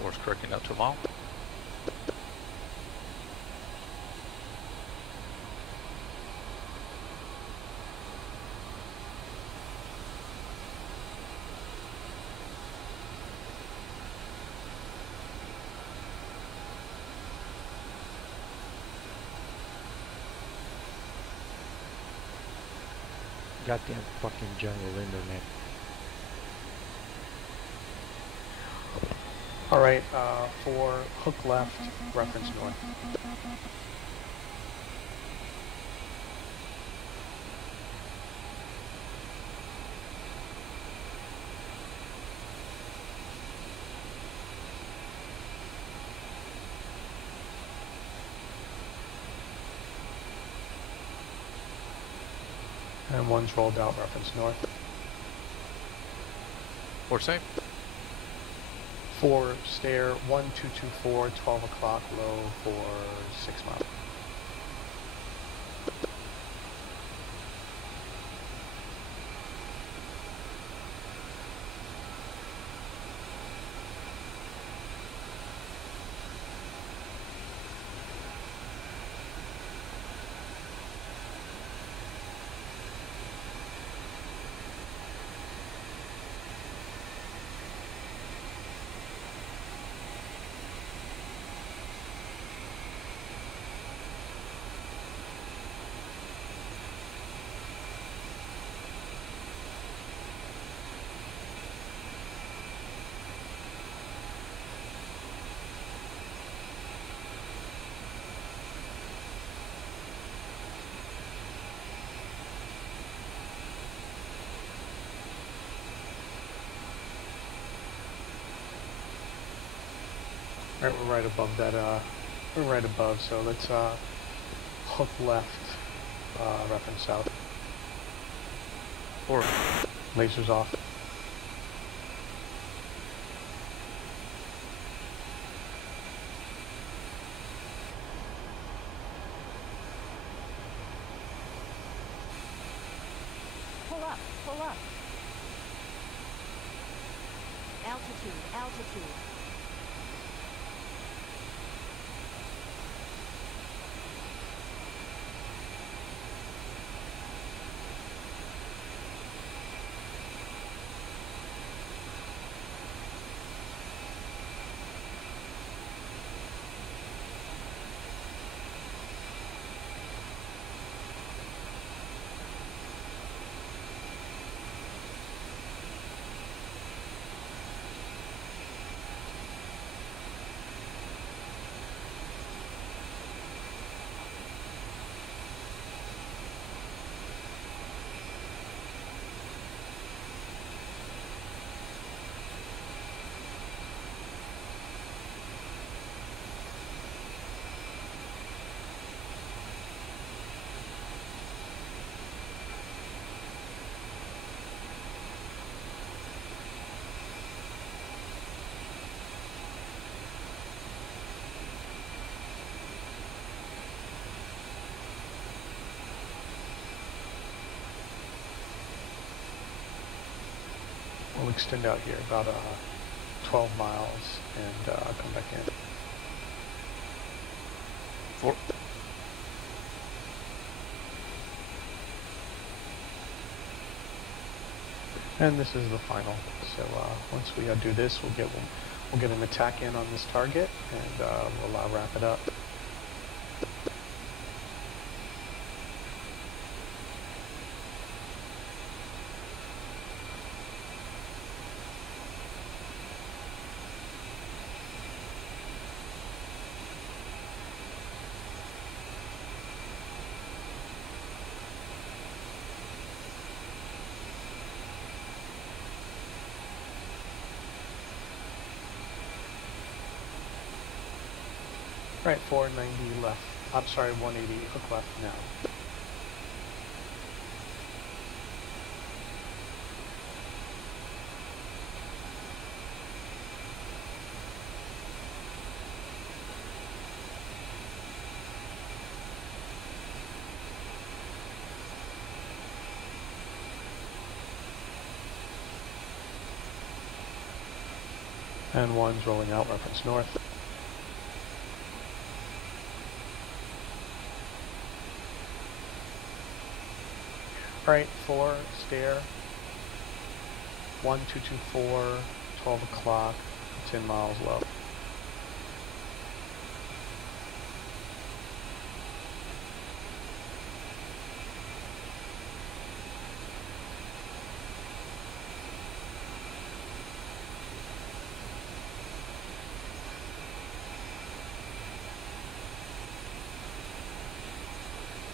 course correcting up to long. Goddamn fucking jungle in there, man. Alright, for hook left, reference north. And one's rolled out, reference north. Port same. 4 stair, 1224, 12 o'clock low for 6 miles. Alright, we're right above that, we're right above, so let's, hook left, reference south. Or Lasers off. Pull up, pull up. Altitude, altitude. We'll extend out here about 12 miles and come back in. 4. And this is the final. So once we do this, we'll get an attack in on this target, and we'll wrap it up. Right, 490 left. I'm sorry, 180 hook left now. And 1's rolling out, reference north. Alright, 4, stair. 1224, 12 o'clock, 10 miles low.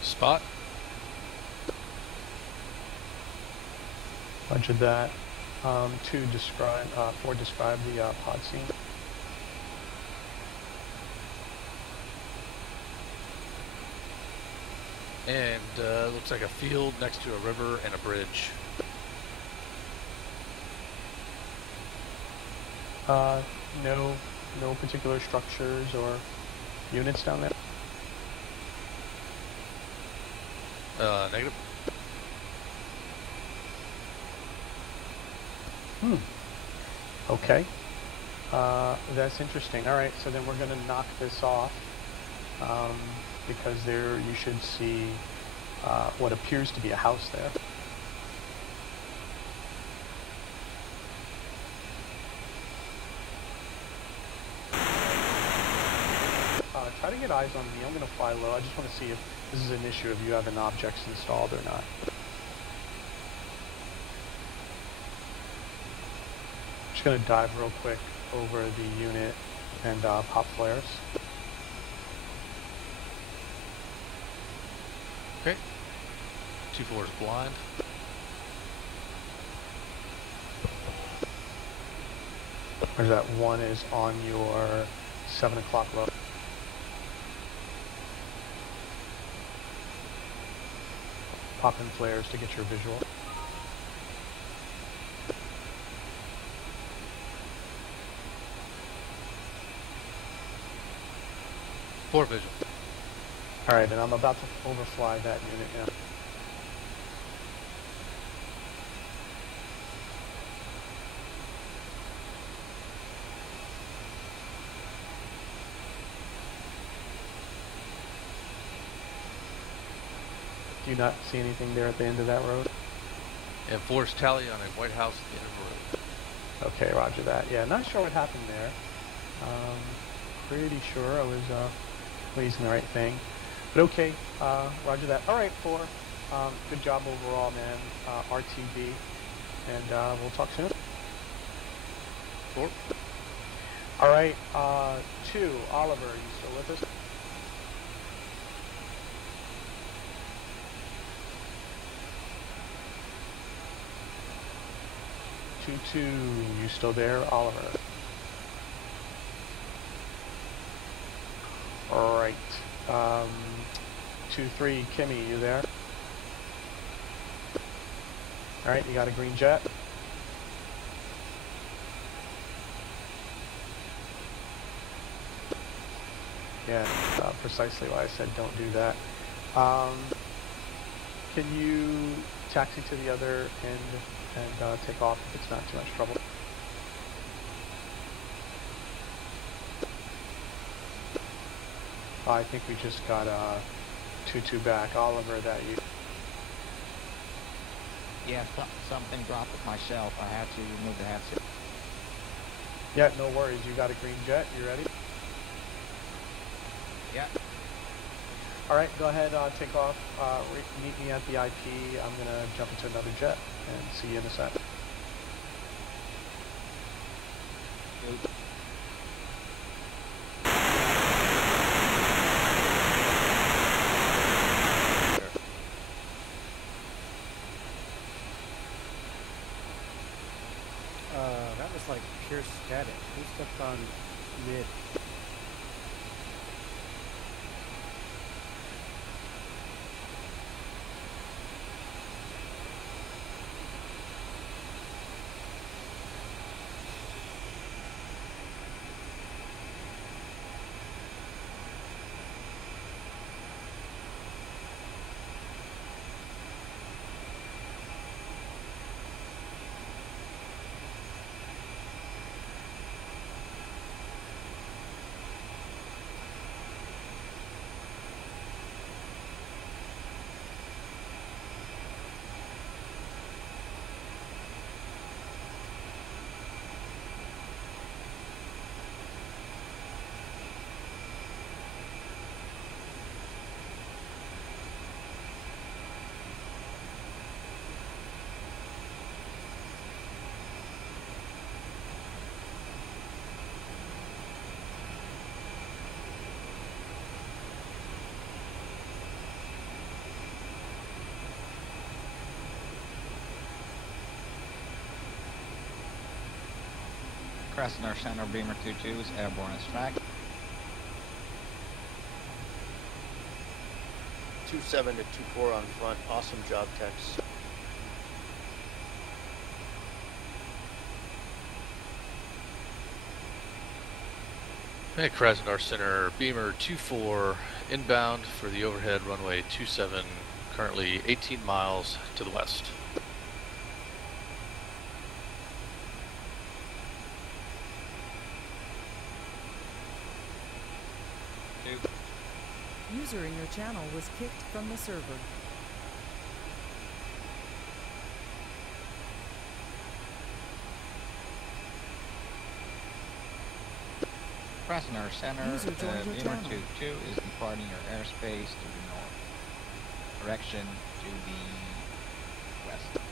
Spot. Roger that. 2 describe, 4 describe the pod scene. And looks like a field next to a river and a bridge. No particular structures or units down there. Negative. Okay. That's interesting. All right, so then we're going to knock this off because there you should see what appears to be a house there. Try to get eyes on me. I'm going to fly low. I just want to see if this is an issue of you having objects installed or not. Just going to dive real quick over the unit and pop flares. Okay. 2-4 is blind. There's that 1 is on your 7 o'clock low. Pop in flares to get your visual. Four visual. Alright, and I'm about to overfly that unit now. Do you not see anything there at the end of that road? And 4's tally on a White House at the end of the road. Okay, roger that. Yeah, not sure what happened there. Pretty sure I was pleasing the right thing. But okay, roger that. Alright, 4. Good job overall, man. RTB. And we'll talk soon. 4. Alright, 2. Oliver, are you still with us? 2-2, you still there, Oliver? Alright. 2-3, Kimmy, you there? Alright, you got a green jet? Yeah, precisely why I said don't do that. Can you taxi to the other end and take off if it's not too much trouble? I think we just got 2-2 back. Oliver, that you? Yeah, something dropped with my shelf. I had to remove the hatch. Yeah, no worries. You got a green jet. You ready? Yeah. Alright, go ahead, take off. Meet me at the IP. I'm going to jump into another jet and see you in a sec. That was like pure static. Who stepped on mid? Crescent Center Beamer 22 is airborne as track. 27 to 24 on front. Awesome job, Tex. Hey, Krasnodar Center, Beamer 24 inbound for the overhead runway 27, currently 18 miles to the west. User in your channel was kicked from the server. Crescent Center, User joined your Beamer channel. 22 is departing your airspace to the north. Direction to the west.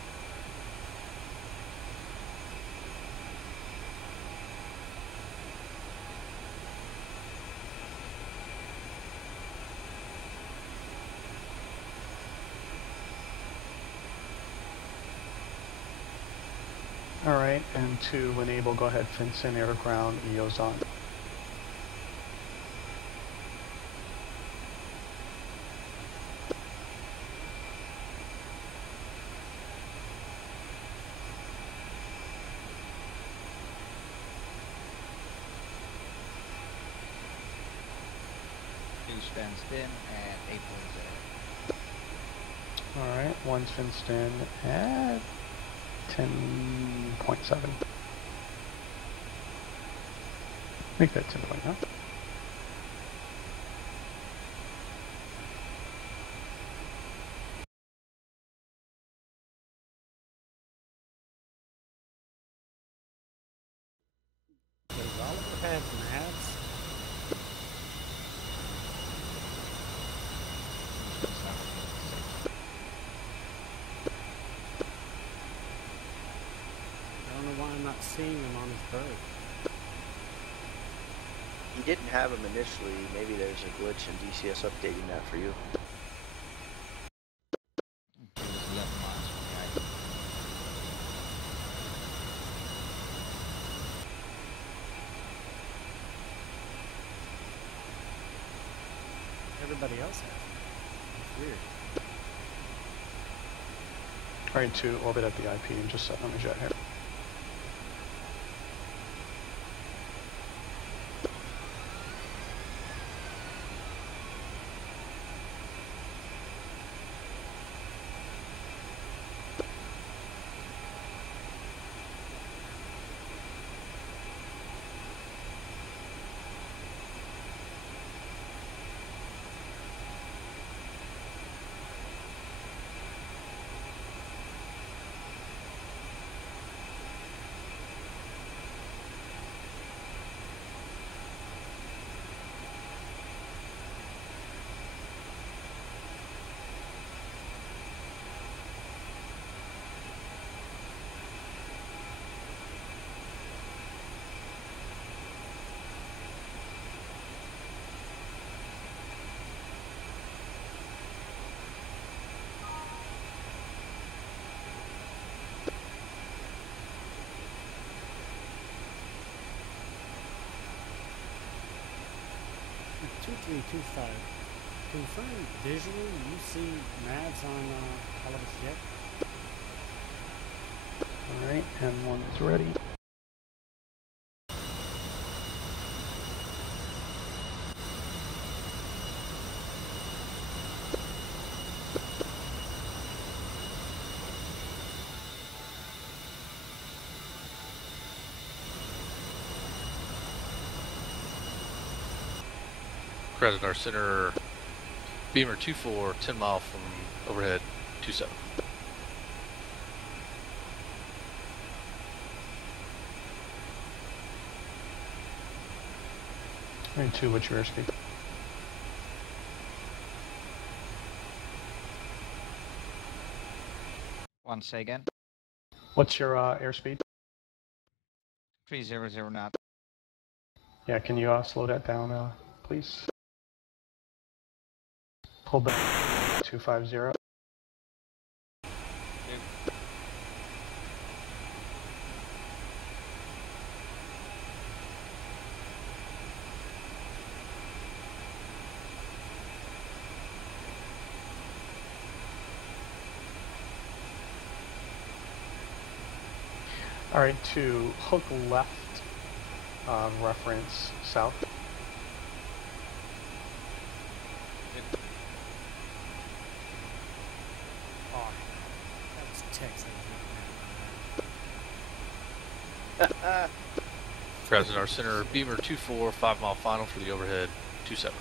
All right, and to enable, go ahead, Finson, air ground, EO's on. Two stands in at 8.0. All right, one's fenced in at 10.7. Make that 10.9. Does Oliver have Mavs? I don't know why I'm not seeing him on his bird. He didn't have them initially. Maybe there's a glitch in DCS updating that for you. It was 11 miles from the island. Everybody else has it. It's weird. All right, to orbit at the IP and just set on a jet here. Two, 325. Confirm visually you see Mavs on Oliver's jet? All right, and one's ready. Krasnodar Center, Beamer 24, 10 mile from overhead 27. All right, two, what's your airspeed? Once again, What's your airspeed? 300 knot. Yeah, can you slow that down, please? Pull back 250. All right, 2, hook left, reference south. Oh, that was Texas. Present our center, Beamer 2-4, 5 mile final for the overhead 2-7.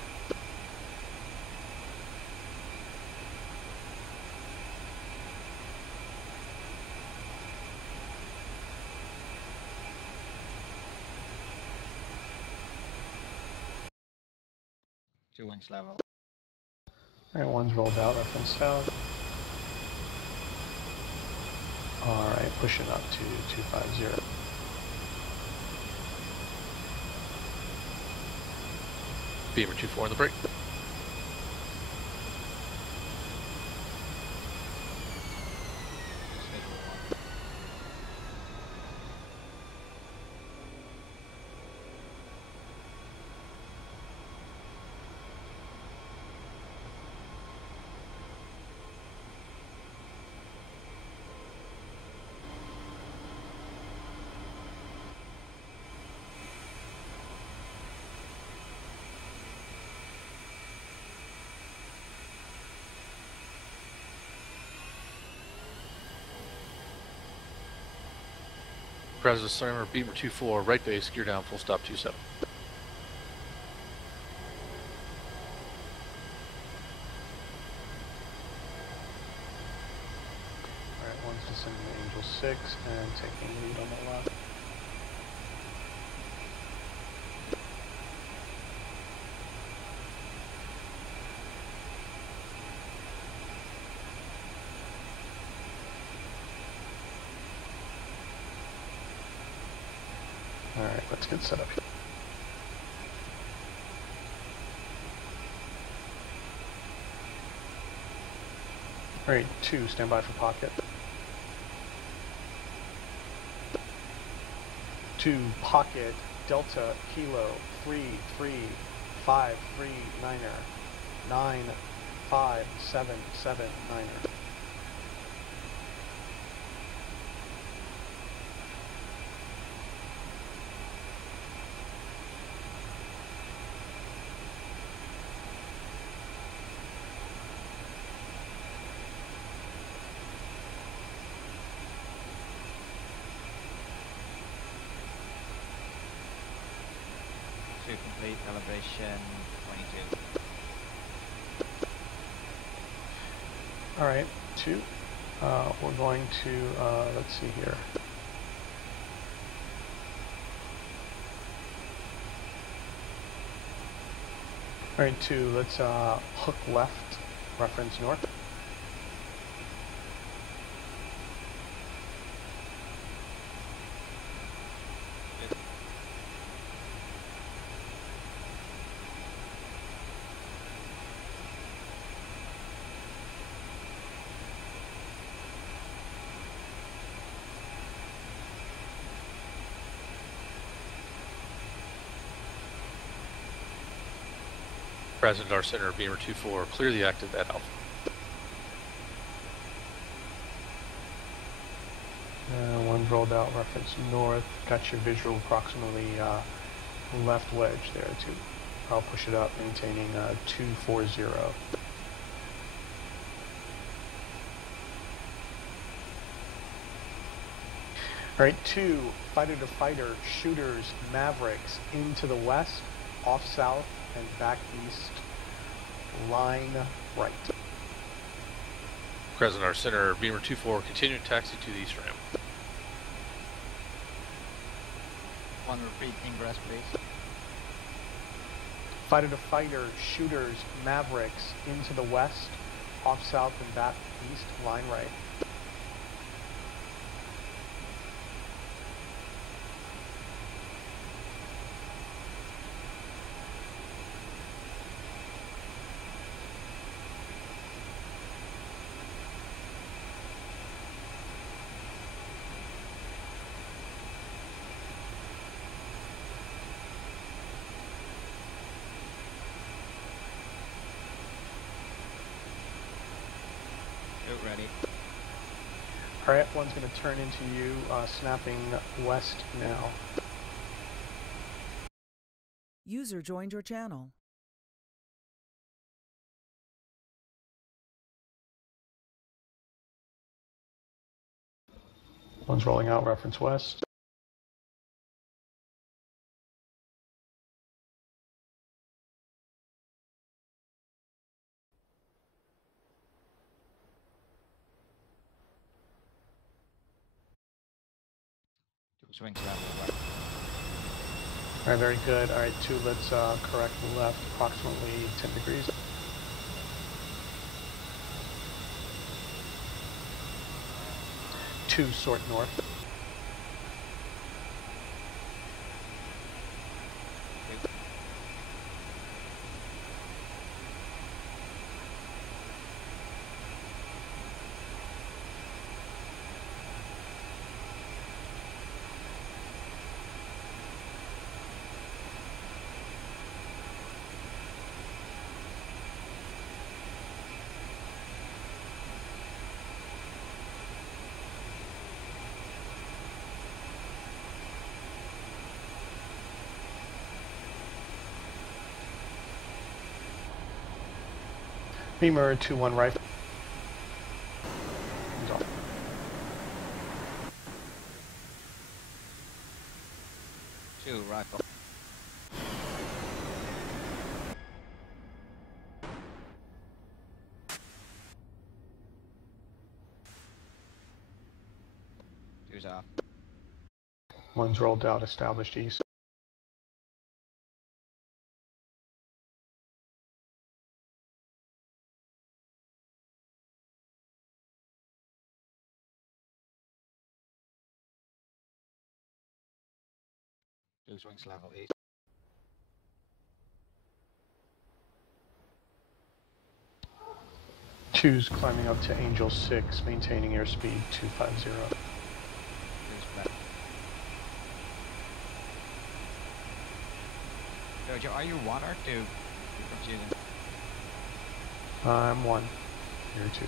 Two winds level. All right, 1's rolled out, reference south. All right, pushing up to 250. Beamer 2-4 on the brake. President center, Beamer 2-4, right base, gear down, full stop 2-7. All right, 1's descending to Angel 6 and taking lead on the left. All right, let's get set up here. All right, 2, stand by for pocket. 2, pocket, Delta, Kilo, 3, 3, 5, 3, 9er, 9, 5, 7, 7, 9er. To complete elevation 22. All right, 2, we're going to, let's see here. All right, 2, let's hook left, reference north. Present our center, Beamer 2-4, clear the active at Alpha. 1's rolled out, reference north. Got your visual approximately left wedge there, 2. I'll push it up, maintaining 240. All right, 2, fighter to fighter, shooters, Mavericks, into the west, off south, and back east, line right. Present our center, Beamer 2-4, continuing taxi to the east ramp. 1 repeat ingress, please. Fighter to fighter, shooters, Mavericks, into the west, off south, and back east, line right. Route ready. All right, one's going to turn into you, snapping west now. User joined your channel. One's rolling out, reference west. Swings level right. All right, very good. All right, 2, let's correct the left approximately 10 degrees. Two, sort north. Beamer 2-1 right. He's off. Two rifle. Two's off. One's rolled out, established east. Two swings level east. Two's climbing up to Angel 6, maintaining airspeed 250. Two's back. Jojo, are you 1 or 2? You're confusing. I'm 1. You're 2.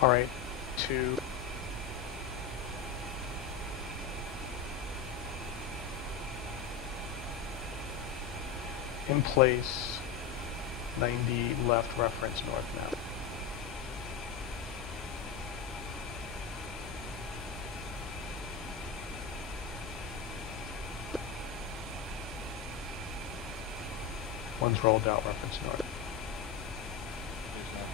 All right, 2. In place, 90 left, reference north now. One's rolled out, reference north. Two's level.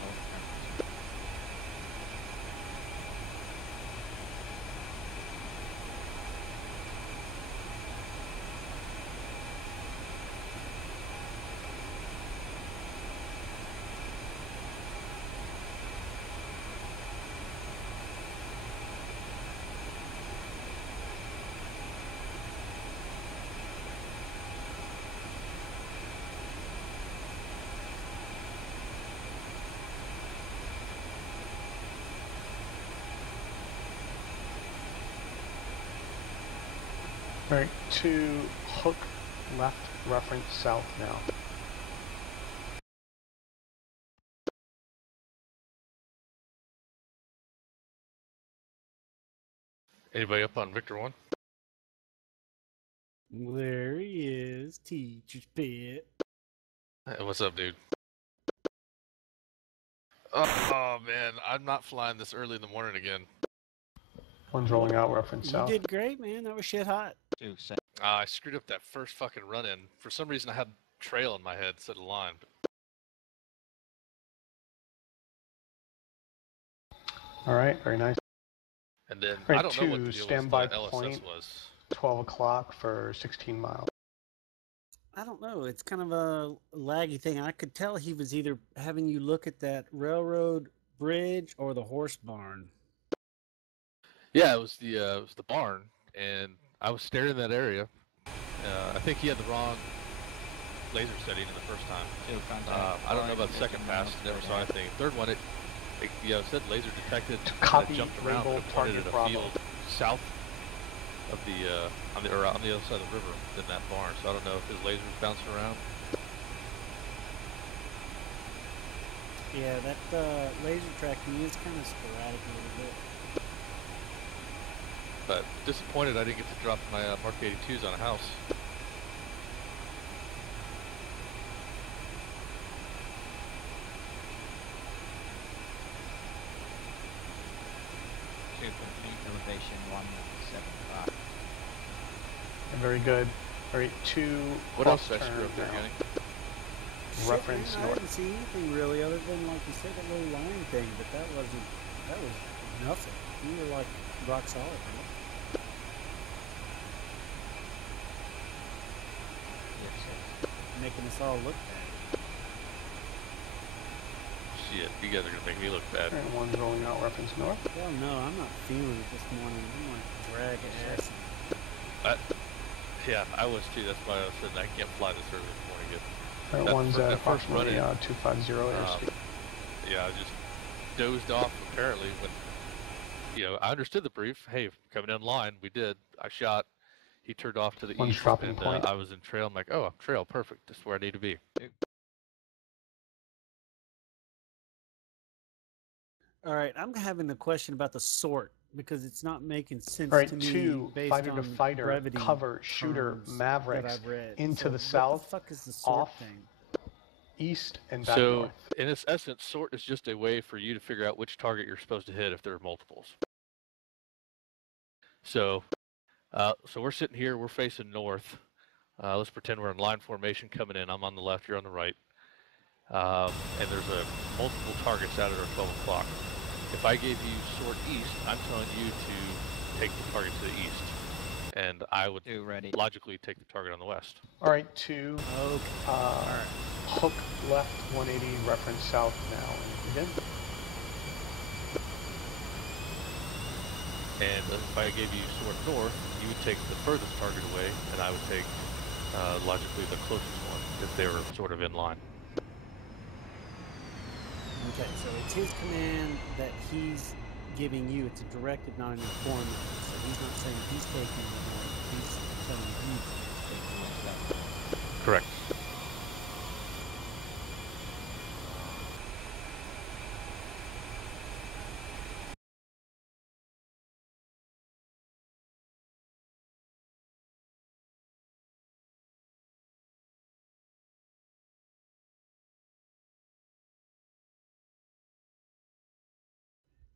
All right, 2, hook left, reference south now. Anybody up on Victor 1? There he is, teacher's pet. Hey, what's up, dude? Oh, man, I'm not flying this early in the morning again. One's rolling out, reference You south. did great, man. That was shit hot. Two, I screwed up that first fucking run-in. For some reason, I had trail in my head instead of line. All right, very nice. And then Right, I don't know what the deal with standby the LSS point. was. 12 o'clock for 16 miles. I don't know. It's kind of a laggy thing. I could tell he was either having you look at that railroad bridge or the horse barn. Yeah, it was the barn, and I was staring in that area. I think he had the wrong laser setting in the first time. I don't know about the second pass. Never saw anything. Third one, it said laser detected. Copy, and it jumped around label, and it pointed at a target field south of the on the other side of the river than that barn. So I don't know if his laser was bouncing around. Yeah, that laser tracking is kind of sporadic a little bit. But disappointed I didn't get to drop my Mark 82s on a house. Elevation 175. Very good. All right, 2. What else did I screw up there, Kenny? Reference Shit, man, I north. didn't see anything really other than, like you said, that little line thing, but that was nothing. You were like rock solid, man. Making us all look bad. Shit, you guys are gonna make me look bad. And 1's rolling out reference north. Hell no, I'm not feeling it this morning. I'm like drag ass. Yeah, I was too. That's why I was saying I can't fly this early this morning. That That one's fir- at that first approximately run-in, 250 airspeed. Yeah, I just dozed off apparently when, I understood the brief. Hey, coming in line, we did. I shot. He turned off to the One's east, dropping and point. I was in trail. I'm like, oh, I'm trail, perfect. This is where I need to be. All right, I'm having a question about the sort because it's not making sense All right, to me 2, based fighter on to fighter, brevity cover, shooter, terms that Mavericks, I've read. into So the what south, the fuck is the sort off, thing? east, and back So, north. in its essence, sort is just a way for you to figure out which target you're supposed to hit if there are multiples. So, so we're sitting here, we're facing north. Let's pretend we're in line formation coming in. I'm on the left, you're on the right. And there's multiple targets out at our 12 o'clock. If I gave you sort east, I'm telling you to take the target to the east. And I would logically take the target on the west. All right, 2. Okay. Hook left 180, reference south now. And begin. And if I gave you sort north, you would take the furthest target away, and I would take logically the closest one if they were sort of in line. Okay, so it's his command that he's giving you. It's a directive, not an informative. So he's not saying he's taking the north. He's telling you to take the north. Correct.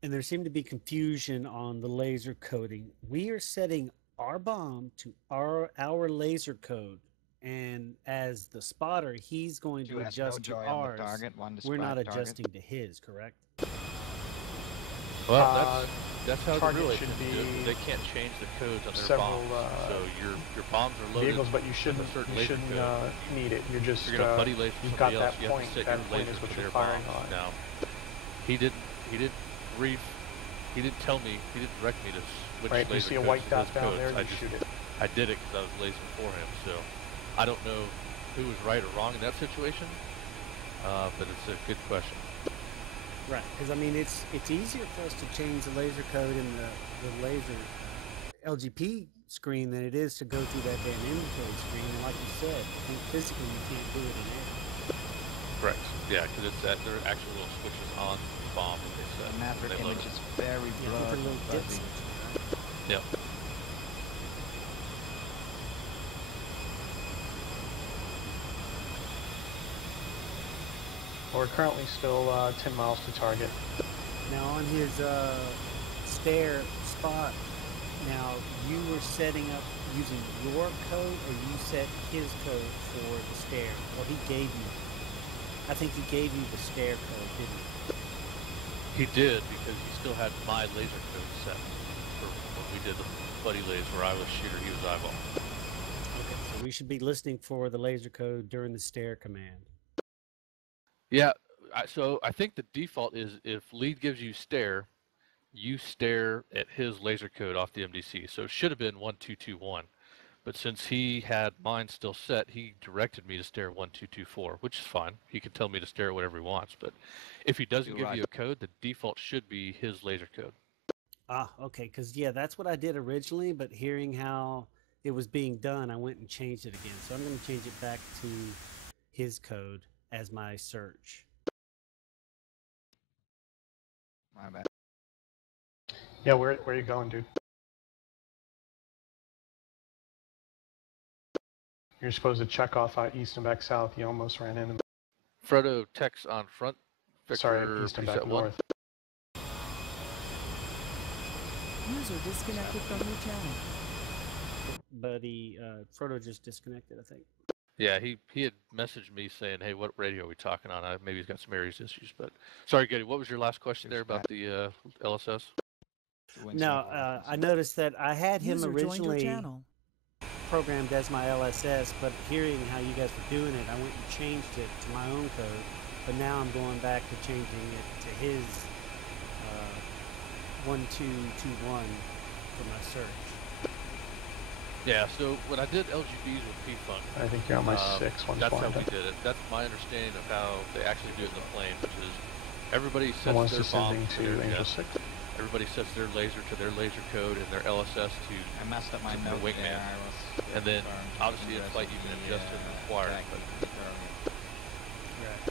And there seemed to be confusion on the laser coding. We are setting our bomb to our laser code, and as the spotter, he's going to adjust to ours. We're not adjusting to his, correct? Well, that's how the target relay should should be do it. They can't change the codes on their several, bombs. So your bombs are loaded vehicles, but you with shouldn't, a certain laser code. need it. You're just, You're gonna buddy laser you've somebody got else. that You point. have to set That your point laser is what to you're their firing bombs. on. Now, he didn't brief. He didn't tell me. He didn't direct me to switch Right, laser you see a codes white to dot those down codes. there, I you just shoot it. I did it because I was lasering for him. So I don't know who was right or wrong in that situation, but it's a good question. Right, because I mean, it's easier for us to change the laser code in the laser LGP screen than it is to go through that damn inventory screen. And like you said, physically you can't do it in there. Correct. Yeah, because it's that there are actual little switches on the bomb that they set. The Maverick They load image it. is very Yeah, blurred. with a little dip fuzzy. switch. Yep. We're currently still 10 miles to target. Now on his stair spot, now you were setting up using your code, or you set his code for the stair? Or he gave you? I think he gave you the stair code, didn't he? He did, because he still had my laser code set for when we did the buddy lays where I was shooter, he was eyeball. Okay, so we should be listening for the laser code during the stair command. Yeah, so I think the default is if lead gives you stare, you stare at his laser code off the MDC. So it should have been 1221. But since he had mine still set, he directed me to stare 1224, which is fine. He can tell me to stare whatever he wants. But if he doesn't give you a code, the default should be his laser code. Ah, okay, because, yeah, that's what I did originally, but hearing how it was being done, I went and changed it again. So I'm going to change it back to his code as my search. My bad. Yeah, where are you going, dude? You're supposed to check off east and back south. You almost ran into. Frodo Tex on front. Victor, Sorry, east and back preset 1. north. User disconnected from your channel. Buddy, Frodo just disconnected, I think. Yeah, he had messaged me saying, "Hey, what radio are we talking on?" Maybe he's got some Aries issues, but sorry, Goody. What was your last question there about the LSS? No, I noticed that I had him User joined your originally channel. programmed as my LSS, but hearing how you guys were doing it, I went and changed it to my own code. But now I'm going back to changing it to his 1221 for my search. Yeah, so when I did LGBs with P-Funk, I think you're on my 6. One's that's how blind. we did it. That's my understanding of how they actually do it in the plane, which is everybody The sets one's their bomb descending to their, Angel 6. everybody sets their laser to their laser code and their LSS to I messed up my to the note wingman. there. I was And then, confirmed obviously, in the flight, you can rest of adjust the, it required, attack but- earlier. Right.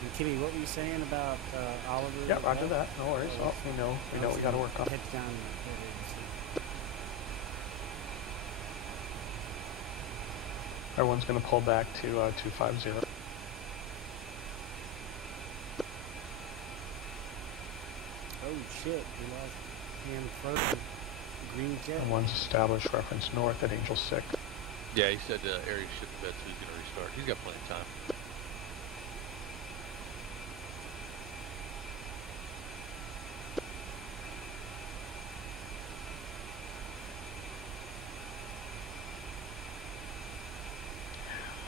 And Kimmy, what were you saying about Oliver? Yeah, roger that. No worries. Oh, we know we got to work on. Heads down. Everyone's going to pull back to 250. Oh shit, we lost hand first. Green jet. And one's established reference north at Angel 6. Yeah, he said Aries shouldn't bet, so he's going to restart. He's got plenty of time.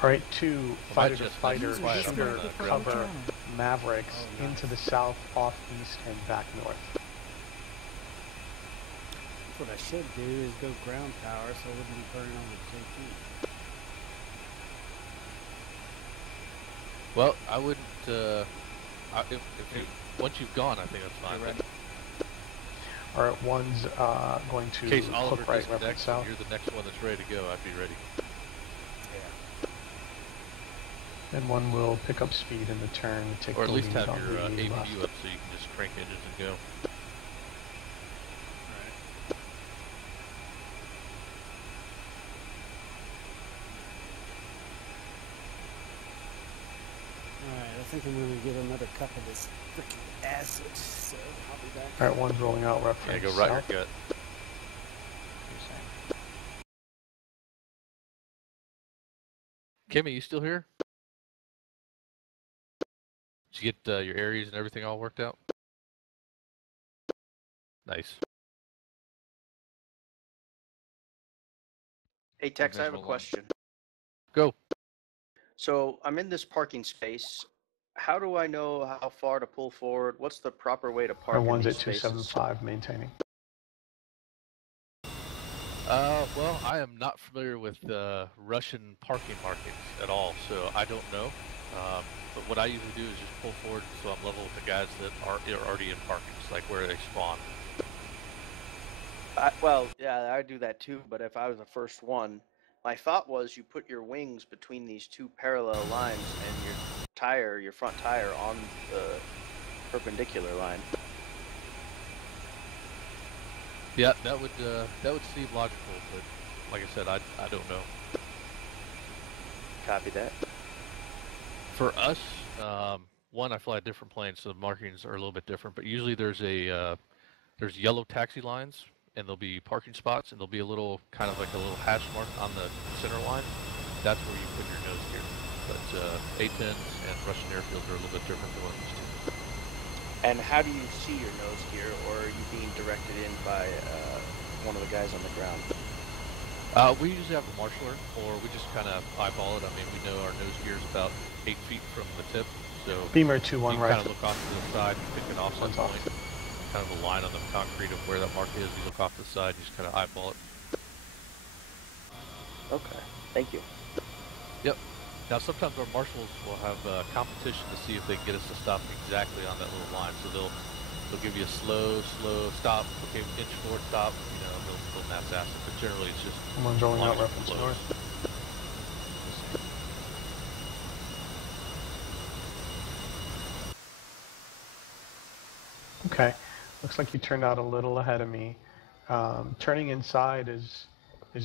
All right, 2 fighter to just fighter messed User User shooter disconnected from your cover channel. Mavericks Oh, nice. into the south, off east, and back north. What I should do is go ground power so it wouldn't be burning on the JT. Well, I wouldn't, if you, once you've gone, I think that's fine. You're ready. All right, one's going to In case Oliver hook right reference disconnects south. and you're the next one that's ready to go, I'd be ready. And one will pick up speed in the turn, take Or at the least lead have on your the APU left. up so you can just crank engines and go. Alright, I think I'm gonna get another cup of this freaking acid, so I'll be back. All right, one's rolling out Yeah, reference go right south. your gut. Kimmy, you still here? Did you get your Aries and everything all worked out? Nice. Hey, Tex, I have a Visual one. question. Go. So I'm in this parking space. How do I know how far to pull forward? What's the proper way to park And in one's these at spaces? 275 maintaining. Well, I am not familiar with Russian parking markings at all, so I don't know. But what I usually do is just pull forward so I'm level with the guys that are already in parkings, like where they spawn. Well, yeah, I do that too, but if I was the first one, my thought was you put your wings between these two parallel lines and your front tire on the perpendicular line. Yeah, that would seem logical, but like I said, I don't know. Copy that. For us, one, I fly a different plane, so the markings are a little bit different. But usually there's yellow taxi lines and there'll be parking spots, and there'll be a little kind of like a little hash mark on the center line. That's where you put your nose gear. But A-10s and Russian airfields are a little bit different than what I'm used to. And how do you see your nose gear, or are you being directed in by one of the guys on the ground? We usually have a marshaller, or we just kind of eyeball it. I mean, we know our nose gear is about 8 feet from the tip, so Beamer you 2-1 kind right. of look off to the side and pick an offset One's off. point, kind of a line on the concrete of where that mark is. You look off to the side, you just kind of eyeball it. Okay, thank you. Yep. Now, sometimes our marshals will have competition to see if they can get us to stop exactly on that little line. So they'll give you a slow stop, okay, inch forward stop. You know, they'll mass ass it. But generally, it's just Someone's rolling out lines reference flows. north. Okay, looks like you turned out a little ahead of me. Turning inside is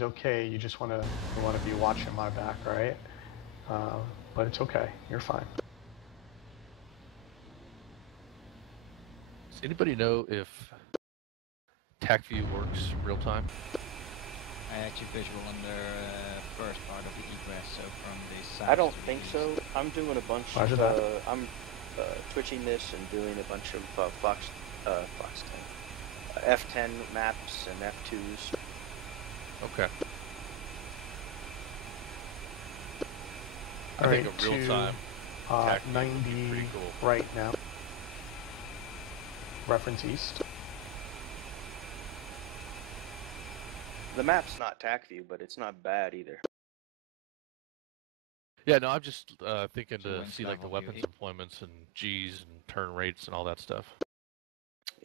okay. You just want to be watching my back, right? But it's okay. You're fine. Does anybody know if TACView works real time? I actually visual on the first part of the egress, so from the south. I don't to the think east. so. I'm doing a bunch Roger of, that. I'm twitching this and doing a bunch of Fox 10, F10 maps and F2s. Okay. I All think right, a real time TACView would be 90 pretty cool. right now. Reference east. The map's not TACView, but it's not bad either. Yeah, no, I'm just thinking So to wings see like the level view weapons eight. deployments and G's and turn rates and all that stuff.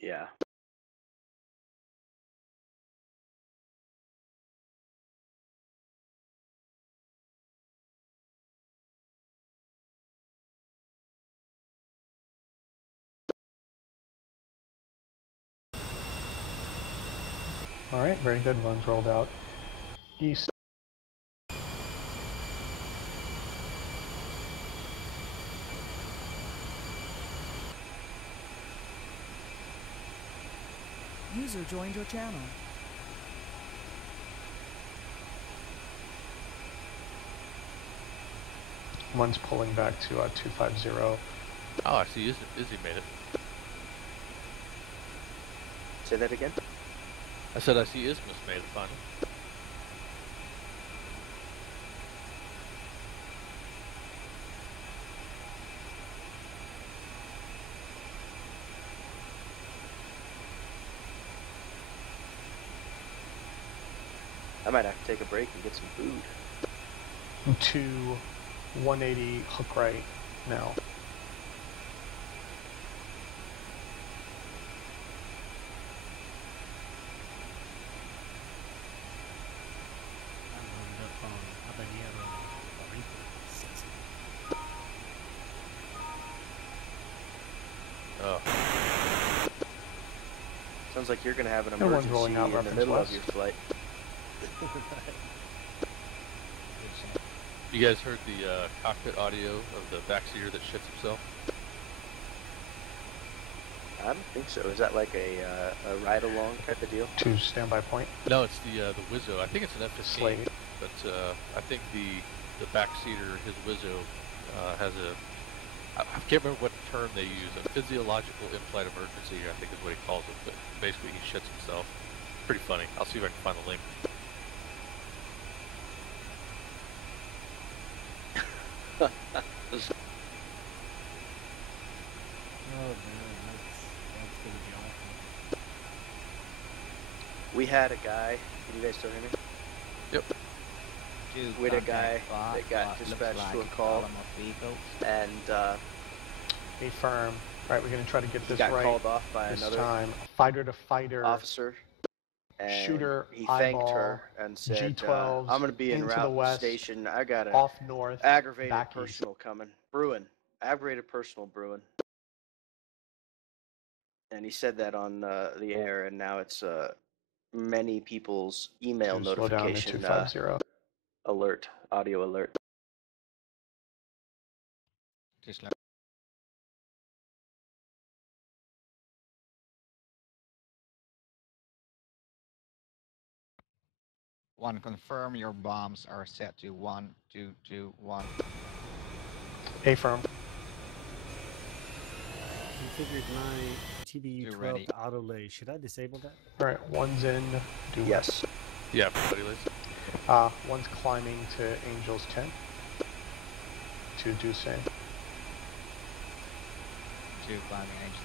Yeah. All right, very good. One's rolled out east. User joined your channel. One's pulling back to 250. Oh, I see. Izzy made it. Say that again? I said I see Ismus made it finally. I might have to take a break and get some food. To 180 hook right now. I'm loaded up on habanero burrito. Oh, Sounds like you're gonna have an And one's emergency rolling out in the reference middle west. of your flight. you guys heard the cockpit audio of the backseater that shits himself? I don't think so. Is that like a ride along type of deal? To standby point. No, it's the Wizzo. I think it's an F-15, Slate. but I think the backseater, his Wizzo, has a I can't remember what term they use. A physiological in-flight emergency, I think is what he calls it. But basically, he shits himself. Pretty funny. I'll see if I can find the link. Oh man, that's gonna be awful. We had a guy. Can you guys still hear me? Yep. Two We had a contact guy bar, that got looks dispatched like to a a call. column of vehicles. And A firm. All right, we're going to try to get he this got right called off by this another time. Fighter to fighter. officer. And Shooter, he thanked eyeball, her and said, G12s, I'm going to be en into route the to west, station. I got an off north, aggravated back east. personal coming. Brewing. Aggravated personal brewing. And he said that on the air, and now it's many people's email To slow down to notification 250. alert, audio alert. Just like 1, confirm your bombs are set to 1, 2, 2, 1. Affirm. Configured my Two TDU-12 ready. to auto lay. Should I disable that? All right, one's in. Do Yes. Yeah, everybody lays. One's climbing to Angels 10. To do same. 2 climbing angels.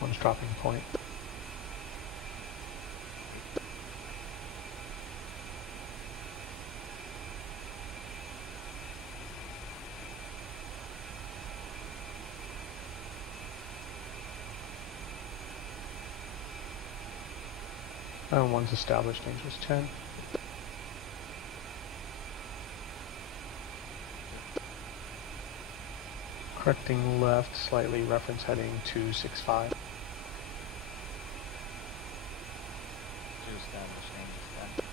One's dropping point. And one's established Angels 10. Correcting left slightly, reference heading 265. 2 established angels 10.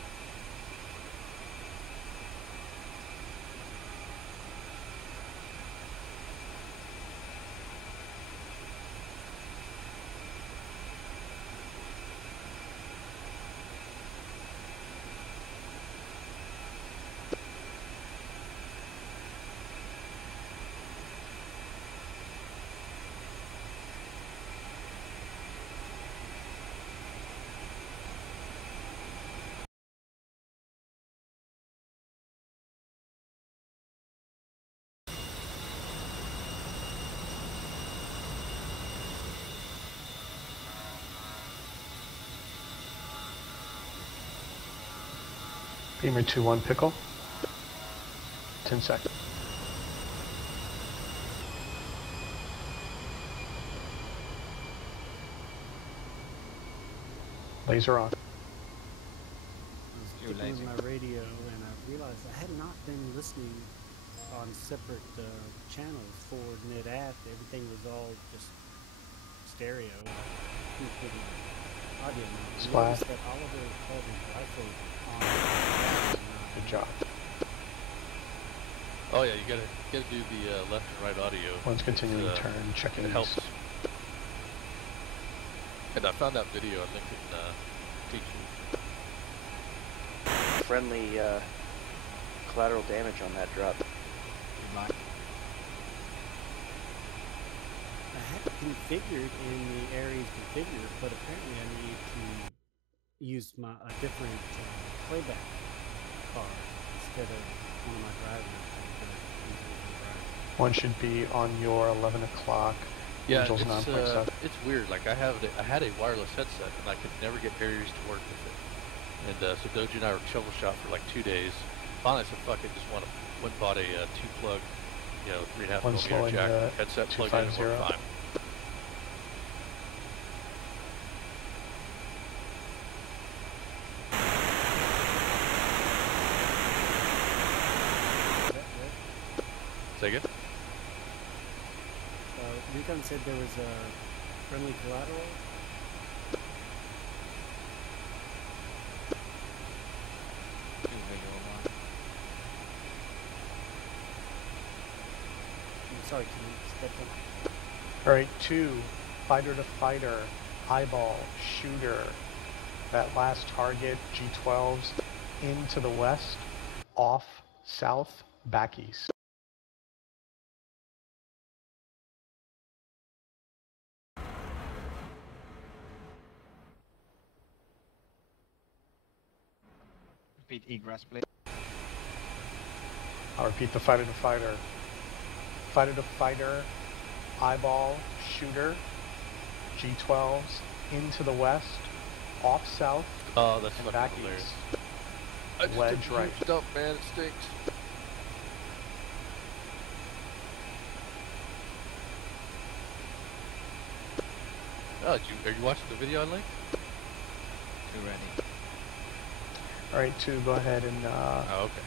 Beamer 2-1 pickle. 10 seconds. Laser on. I was Too sticking with lazy. my radio, and I realized I had not been listening on separate channels for NetApp. Everything was all just stereo. Including audio. I Splat. noticed that Oliver called his rifle on. Good job. Oh yeah, you gotta do the left and right audio. One's continuing It's, turn, checking It east. helps. And I found that video. I think it teaches. Friendly collateral damage on that drop. Good luck. I had it configured in the areas configured, but apparently I need to use a different playback card instead of one of my drivers. One should be on your 11 o'clock. Yeah, Angels it's 9.7. it's weird. Like I had a wireless headset and I could never get areas to work with it. And so Doji and I were shovel shot for like 2 days. Finally, I said, "Fuck it, just went and bought a 2-plug, 3.5 One millimeter slowing jack the headset, plugged in, and worked 250. fine." Say again? Recon said there was a friendly collateral. Two visual 1. I'm sorry, can you step in? All right, 2, fighter to fighter, eyeball, shooter. That last target, G12s, into the west, off, south, back east. Repeat egress, please. I'll repeat the fighter to fighter. Fighter to fighter, eyeball, shooter, G12s, into the west, off south, Oh, that's and fucking back hilarious. east. I just wedge took a right. huge dump, man. It stinks. Oh, are you watching the video I linked? Too ready. All right, 2, go ahead and Oh, okay.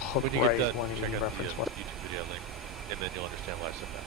hook When you right get done, 180 check out the reference west. YouTube video link, and then you'll understand why I said that.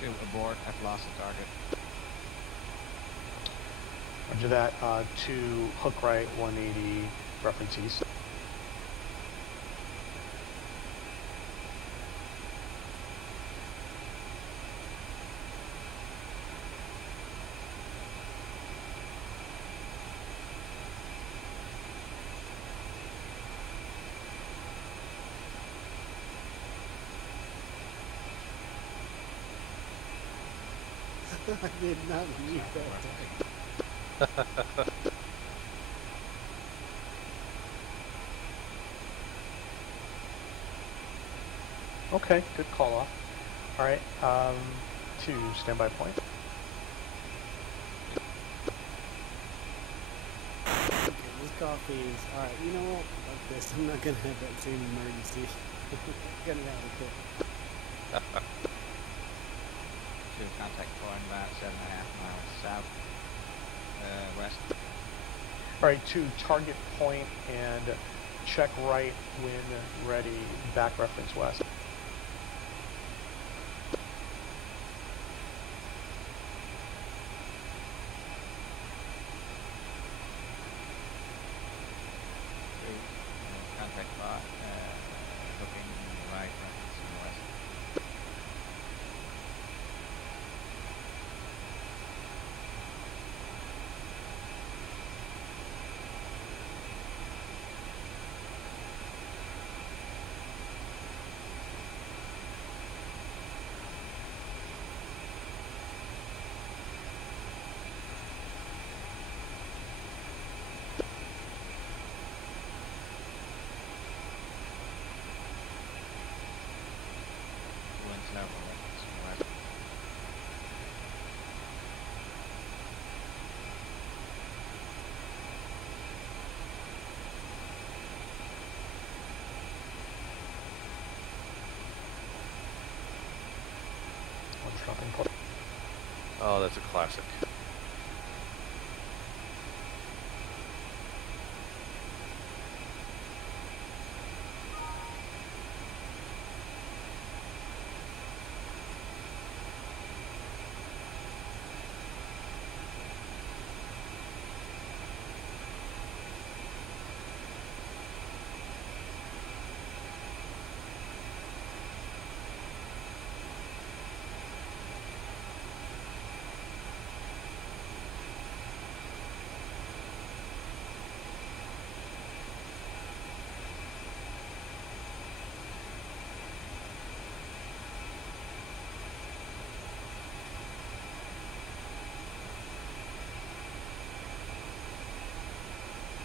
Two abort. I've lost the target. Roger that. 2, hook right 180 reference east. I did not need that. Okay, good call off. All right, 2, standby point. Okay, this coffee is alright. You know what? Fuck this. I'm not gonna have that same emergency. I'm gonna have it quick. Two contact point about 7.5 miles south, west. All right, 2, target point and check right when ready, back reference west. Two, contact spot, looking right, reference west. Winds level, reference west. One dropping point. Oh, that's a classic.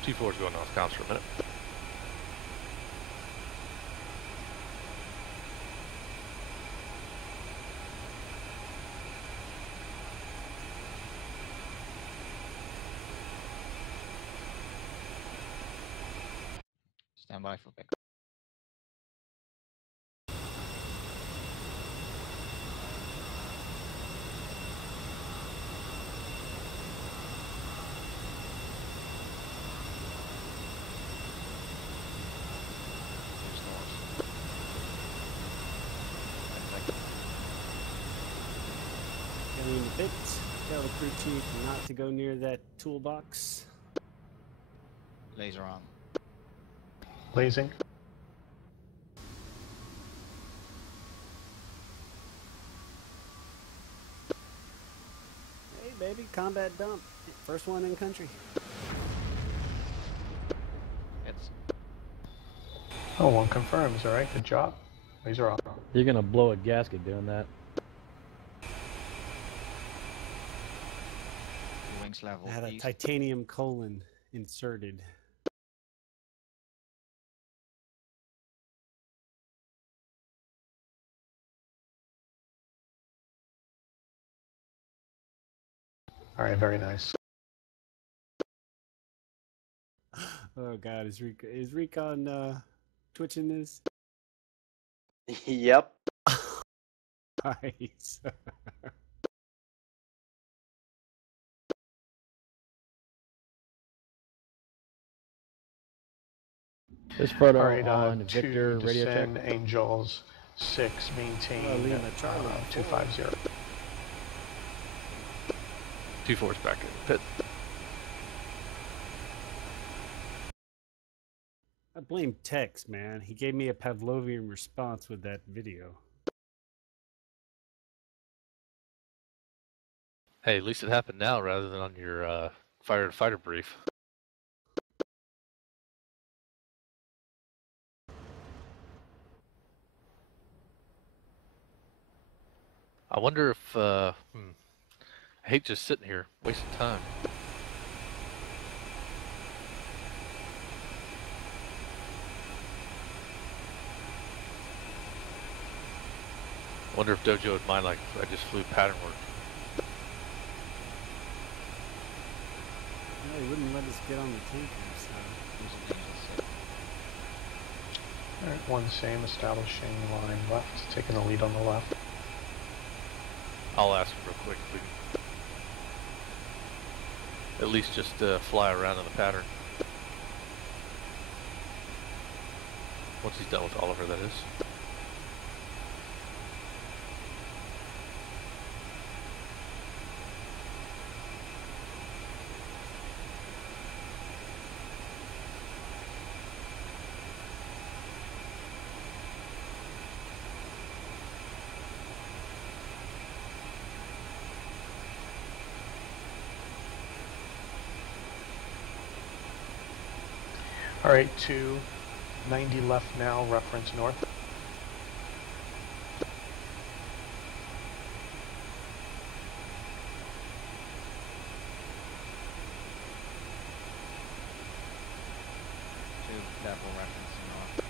T4 is going off comms for a minute. Stand by for pick. There's north. Going in the pits. Tell the crew chief not to go near that toolbox. Laser on. Blazing. Hey, baby, combat dump. First one in country. It's Oh, one confirms. All right, good job. Laser off. You're gonna blow a gasket doing that. wings level I had a east. titanium colon inserted. All right, very nice. Oh God, is Recon twitching this? Yep. Nice. This photo All right, on 2 Victor radio check. descend, Angels 6 maintain Lima, Charlie, 250. 2-4's back in pit. I blame Tex, man. He gave me a Pavlovian response with that video. Hey, at least it happened now rather than on your fighter brief. I wonder if I hate just sitting here wasting time. I wonder if Dojo would mind like if I just flew pattern work. No, he wouldn't let us get on the tanker, so. All right, 1 same, establishing line left, taking the lead on the left. I'll ask him real quick if we can at least just fly around in the pattern. Once he's done with Oliver, that is. All right, 290 left now, reference north. Level reference north.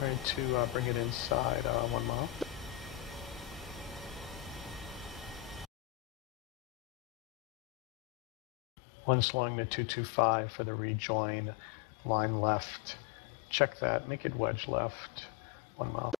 All right, to bring it inside 1 mile. One slowing to 225 for the rejoin, line left. Check that, make it wedge left, 1 mile.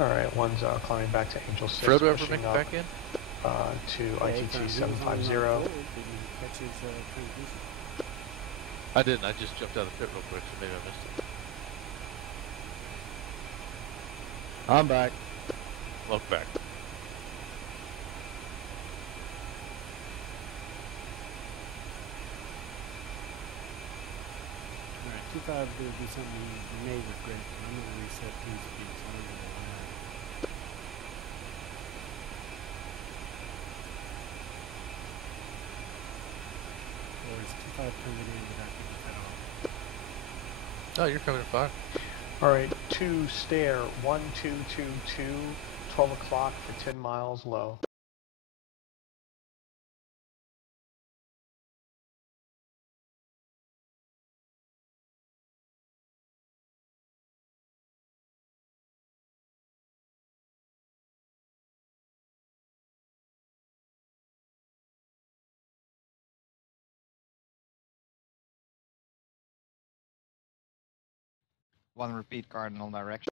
All right, one's climbing back to Angel 6, Frodo ever pushing make it up back in? to Yeah, he ITT was on 750. forward, didn't catch his transmission. I didn't. I just jumped out of the pit real quick, so maybe I missed it. I'm back. Welcome back. All right, 25 is going to do something you may regret. I'm going to reset these speeds. I don't know why. Or is 25 coming in without getting cut off? Oh, you're coming at 5. All right, 2 stair, 1222, 12 o'clock for 10 miles low. One repeat cardinal direction.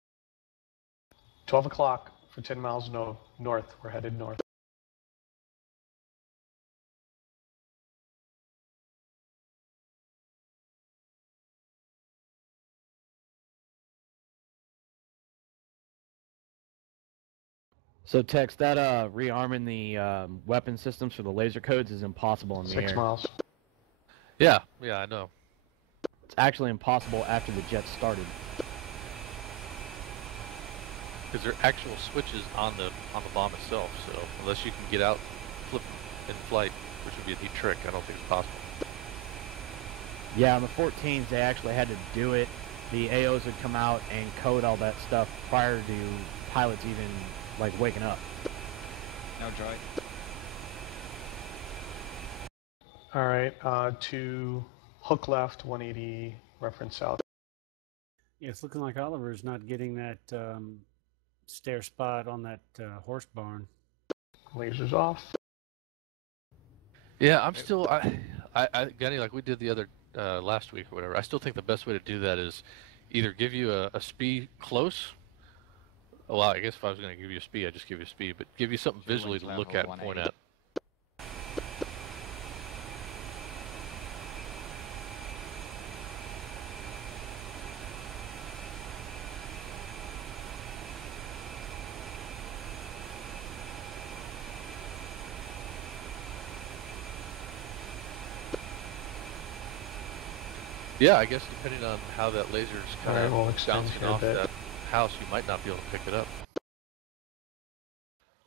12 o'clock for 10 miles north. We're headed north. So Tex, that rearming the weapon systems for the laser codes is impossible in the 6 air. miles. Yeah, I know. It's actually impossible after the jet started. Because there are actual switches on the bomb itself. So unless you can get out, flip in flight, which would be a neat trick, I don't think it's possible. Yeah, on the 14s they actually had to do it. The AOs would come out and code all that stuff prior to pilots even like waking up. No joy. All right, to hook left, 180, reference south. Yeah, it's looking like Oliver's not getting that stair spot on that horse barn. Lasers off. Yeah, I'm still, Gunny, like we did the other last week or whatever. I still think the best way to do that is either give you a speed close. Well, I guess if I was going to give you a speed, I'd just give you a speed, but give you something Fuel visually to wings look level at and point 180. at. Yeah, I guess depending on how that laser's kind Alright, we'll of extend bouncing here a off bit. that house, you might not be able to pick it up.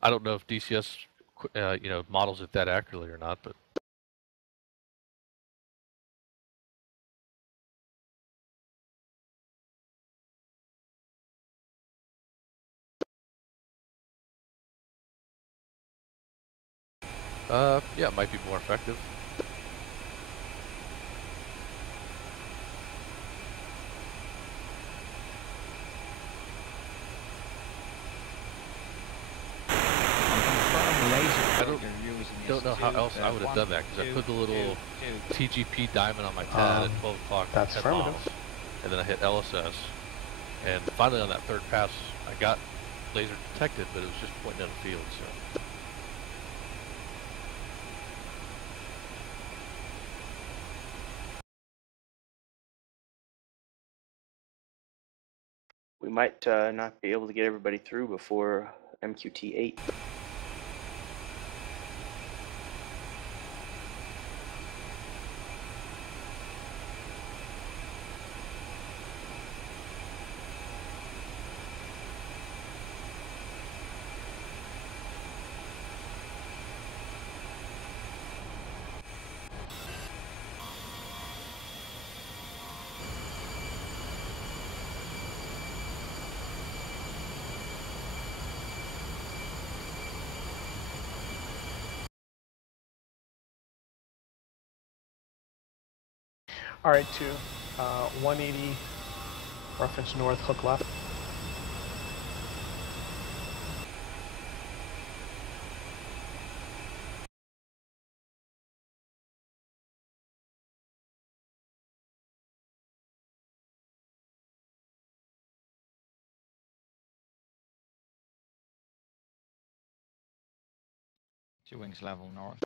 I don't know if DCS, models it that accurately or not, but yeah, it might be more effective. I don't know how else I would have done that, because I put the little TGP diamond on my TAD at 12 o'clock, That's 10 affirmative. miles, and then I hit LSS, and finally on that third pass, I got laser detected, but it was just pointing at a field, so. We might not be able to get everybody through before MQT 8. All right, to 180, reference north, hook left. Two wings level north.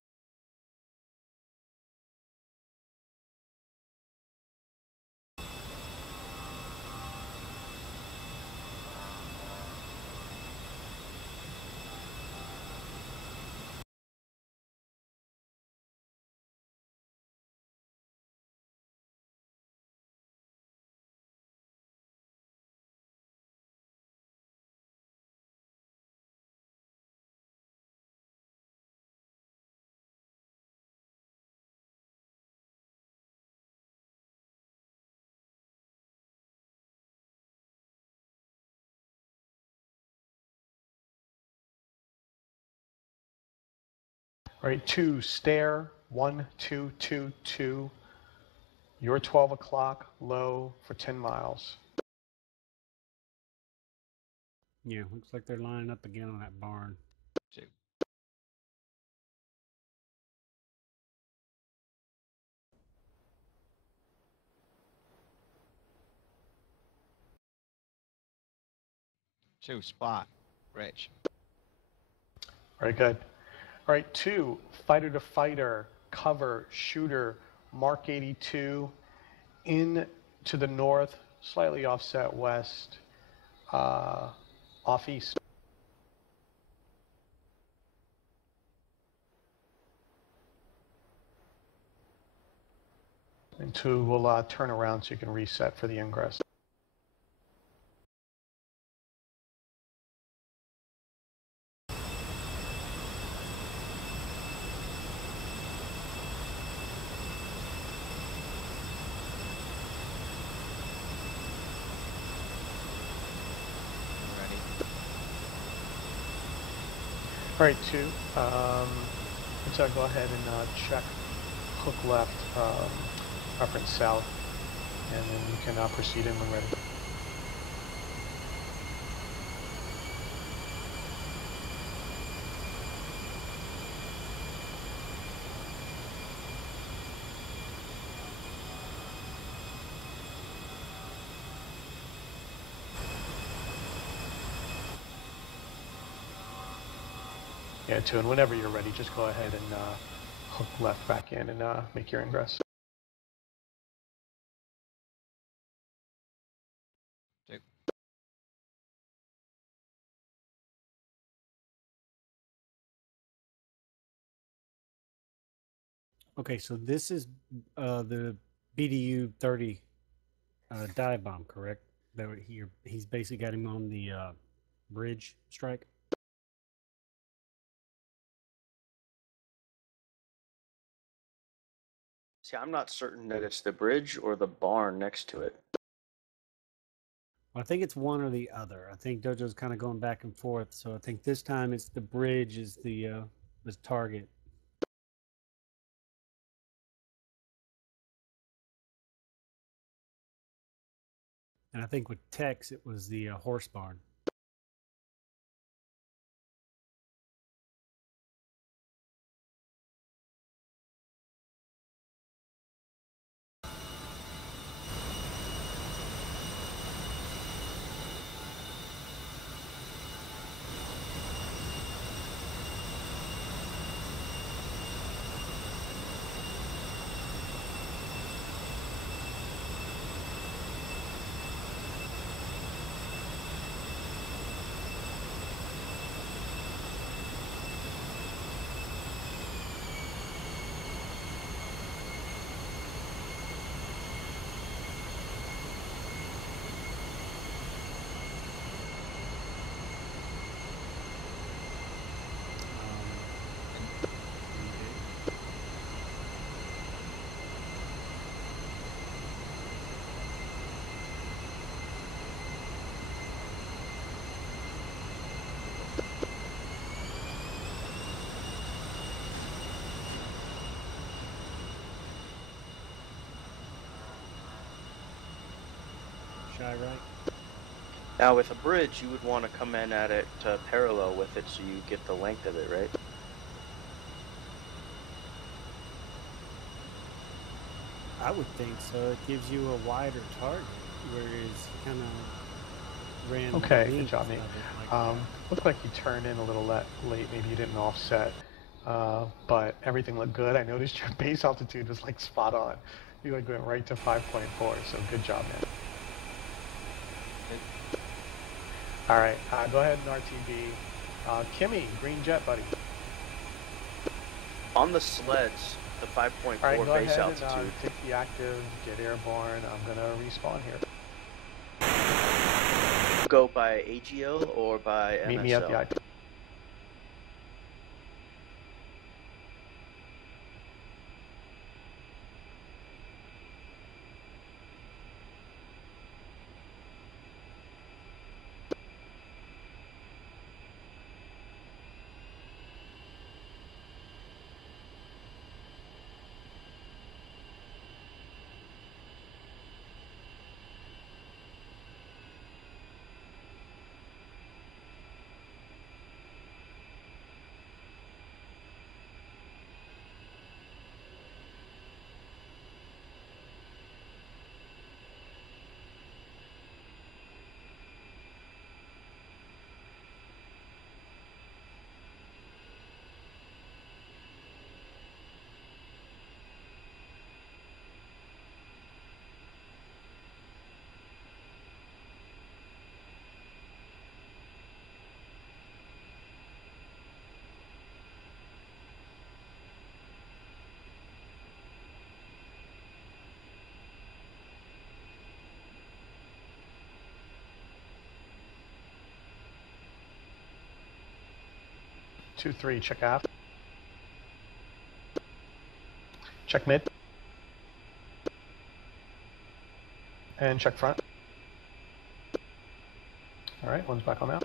All right, to stair, 1222. Your 12 o'clock, low for 10 miles. Yeah, looks like they're lining up again on that barn. Two. 2, spot. Rich. Very good. All right, 2, fighter to fighter, cover, shooter, Mark 82, in to the north, slightly offset west, off east. And 2 will turn around so you can reset for the ingress. Ready. All right, 2, let's go ahead and check hook left, reference south, and then you can proceed in when ready. Yeah, 2, and whenever you're ready, just go ahead and hook left back in and make your ingress. 2. Okay, so this is the BDU 30 dive bomb, correct? That he's basically got him on the bridge strike. See, I'm not certain that it's the bridge or the barn next to it. Well, I think it's one or the other. I think Dojo's kind of going back and forth. So I think this time it's the bridge is the target. And I think with Tex it was the horse barn. Shy right. Now, with a bridge, you would want to come in at it parallel with it so you get the length of it, right? I would think so. It gives you a wider target, whereas kind of ran. Okay, the good length job, Nate. of it like that. Looked like you turned in a little late. Maybe you didn't offset, but everything looked good. I noticed your base altitude was like spot on. You like went right to 5.4, so good job, man. All right, go ahead and RTB. Kimmy, green jet, buddy. On the sleds, the 5.4 All right, go base ahead altitude. and take the active, get airborne. I'm gonna respawn here. Go by AGL or by MSL? Meet me at the active. 2-3, check aft. Check mid. And check front. All right, one's back on out.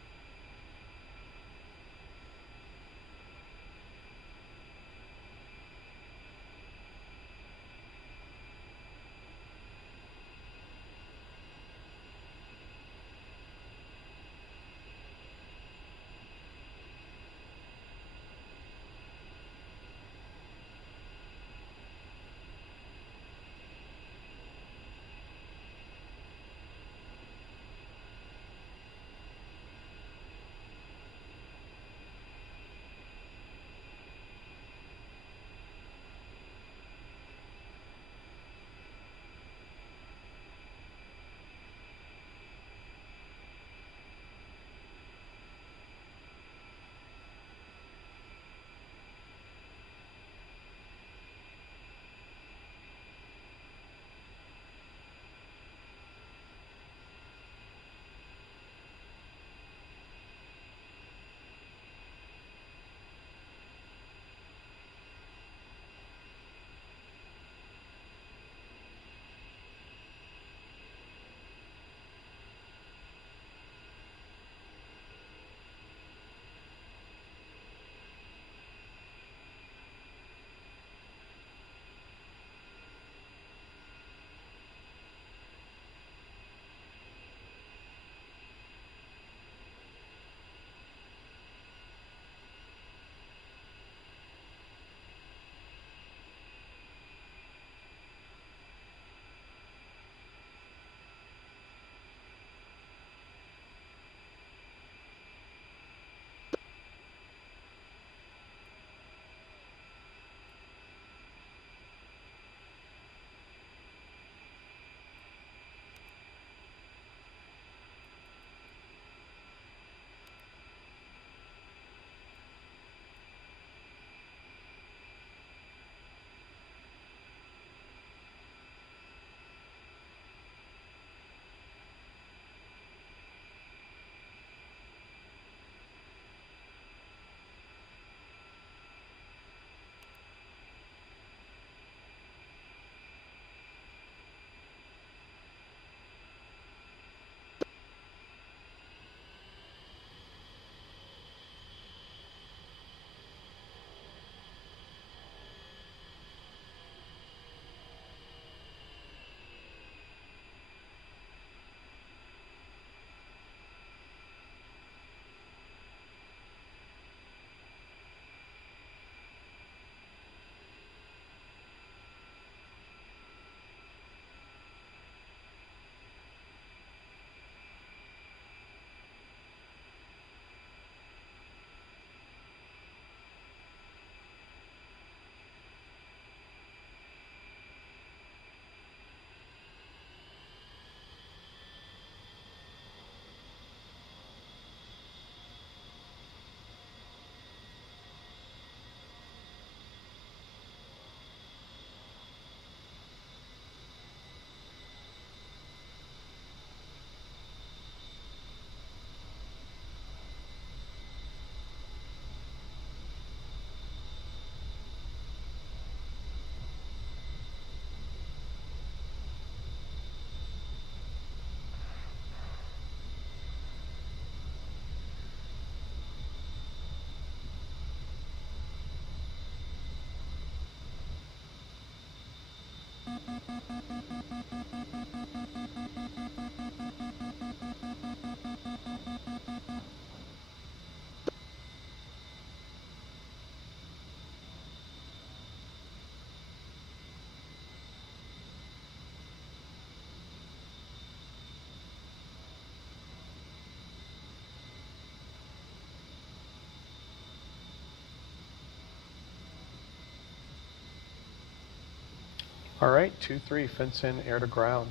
All right, 2-3, fence in, air to ground.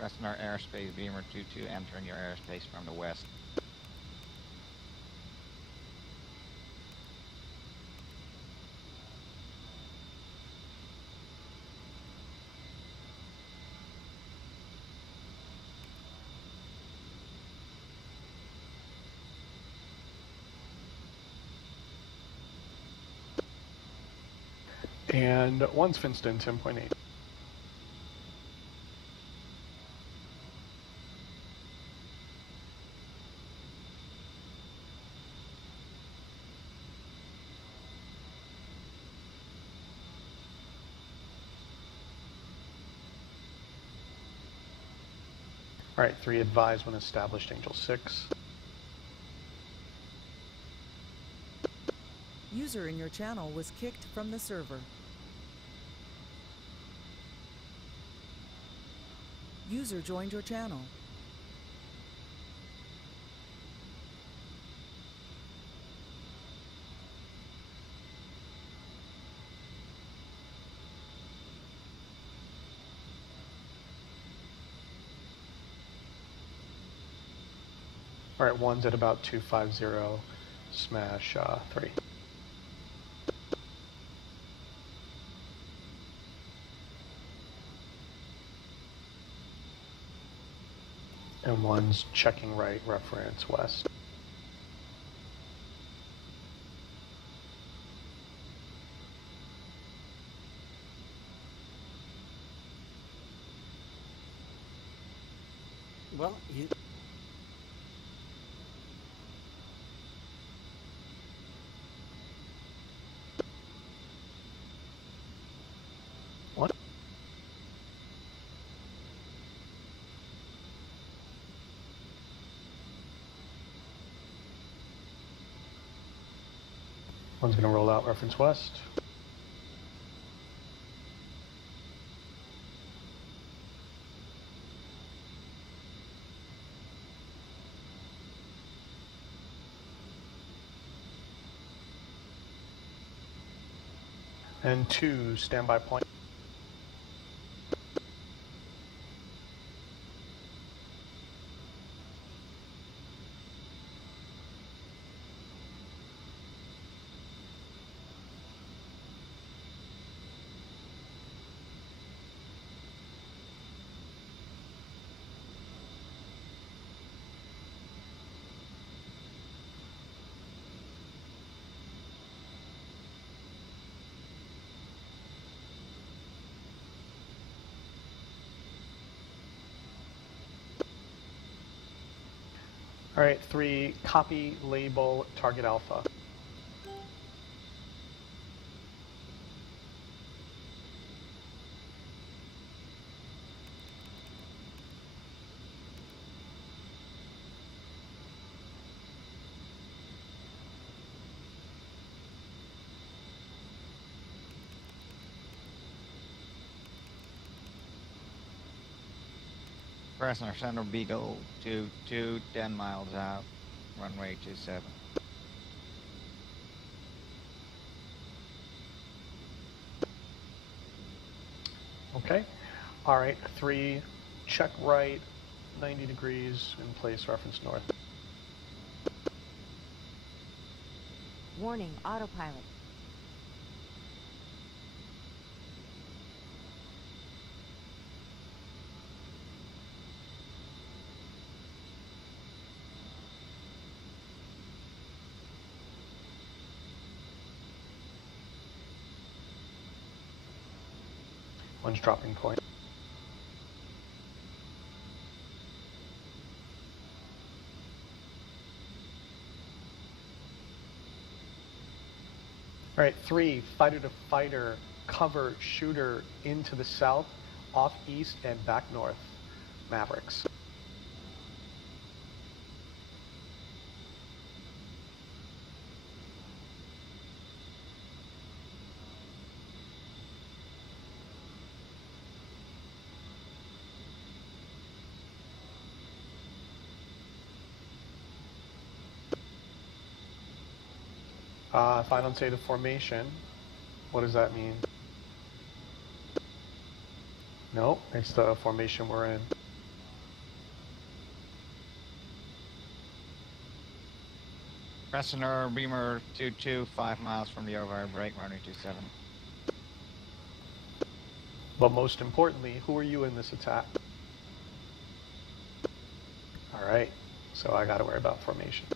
Rest in our airspace, Beamer 2-2, entering your airspace from the west. And one's Finston, 10.8. All right, 3 advise when established, Angel 6. User in your channel was kicked from the server. User joined your channel. All right, one's at about 250, smash 3. And one's checking right, reference west. Well, What? One's going to roll out reference west. And 2, standby point. All right, 3, copy, label, target alpha. Fresno Center Beagle 22, 10 miles out, runway 27. Okay. All right, 3, check right, 90 degrees, in place, reference north. Warning, autopilot. One's dropping point. All right, 3, fighter to fighter, cover, shooter into the south, off east, and back north, Mavericks. If I don't say the formation, what does that mean? No, it's the formation we're in. Fresno Beamer 22, 5 miles from the overhead break, runway 27. But most importantly, who are you in this attack? All right, so I got to worry about formation.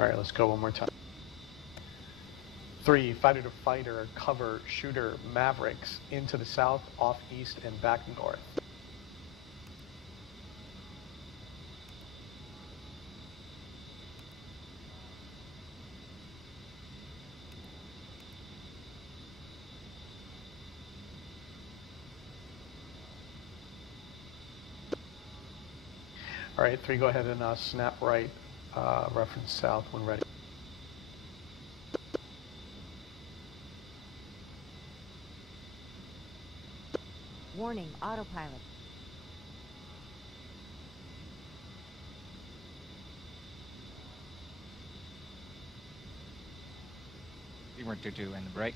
All right, let's go one more time. 3, fighter to fighter, cover, shooter, Mavericks, into the south, off east, and back north. All right, 3, go ahead and snap right, reference south when ready. Warning, autopilot. Beamer 22 and the brake.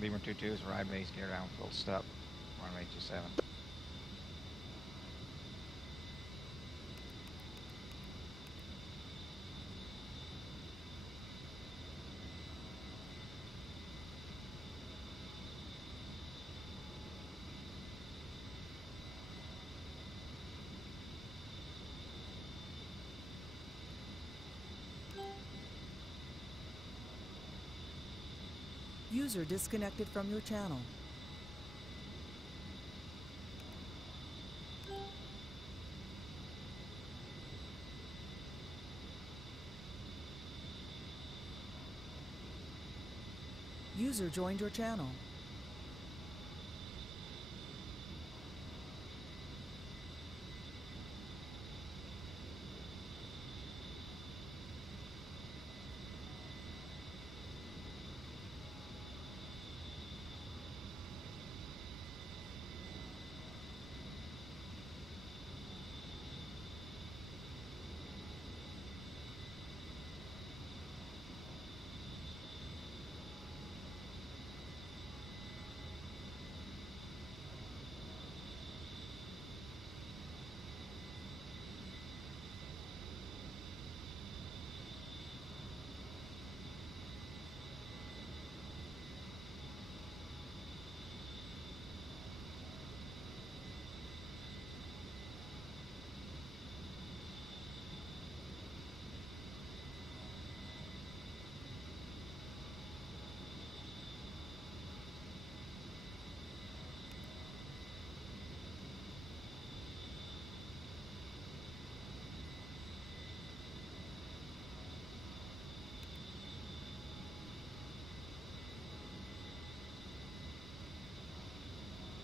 Beamer 22 is right base, gear down, full stop, runway 27. User disconnected from your channel. User joined your channel.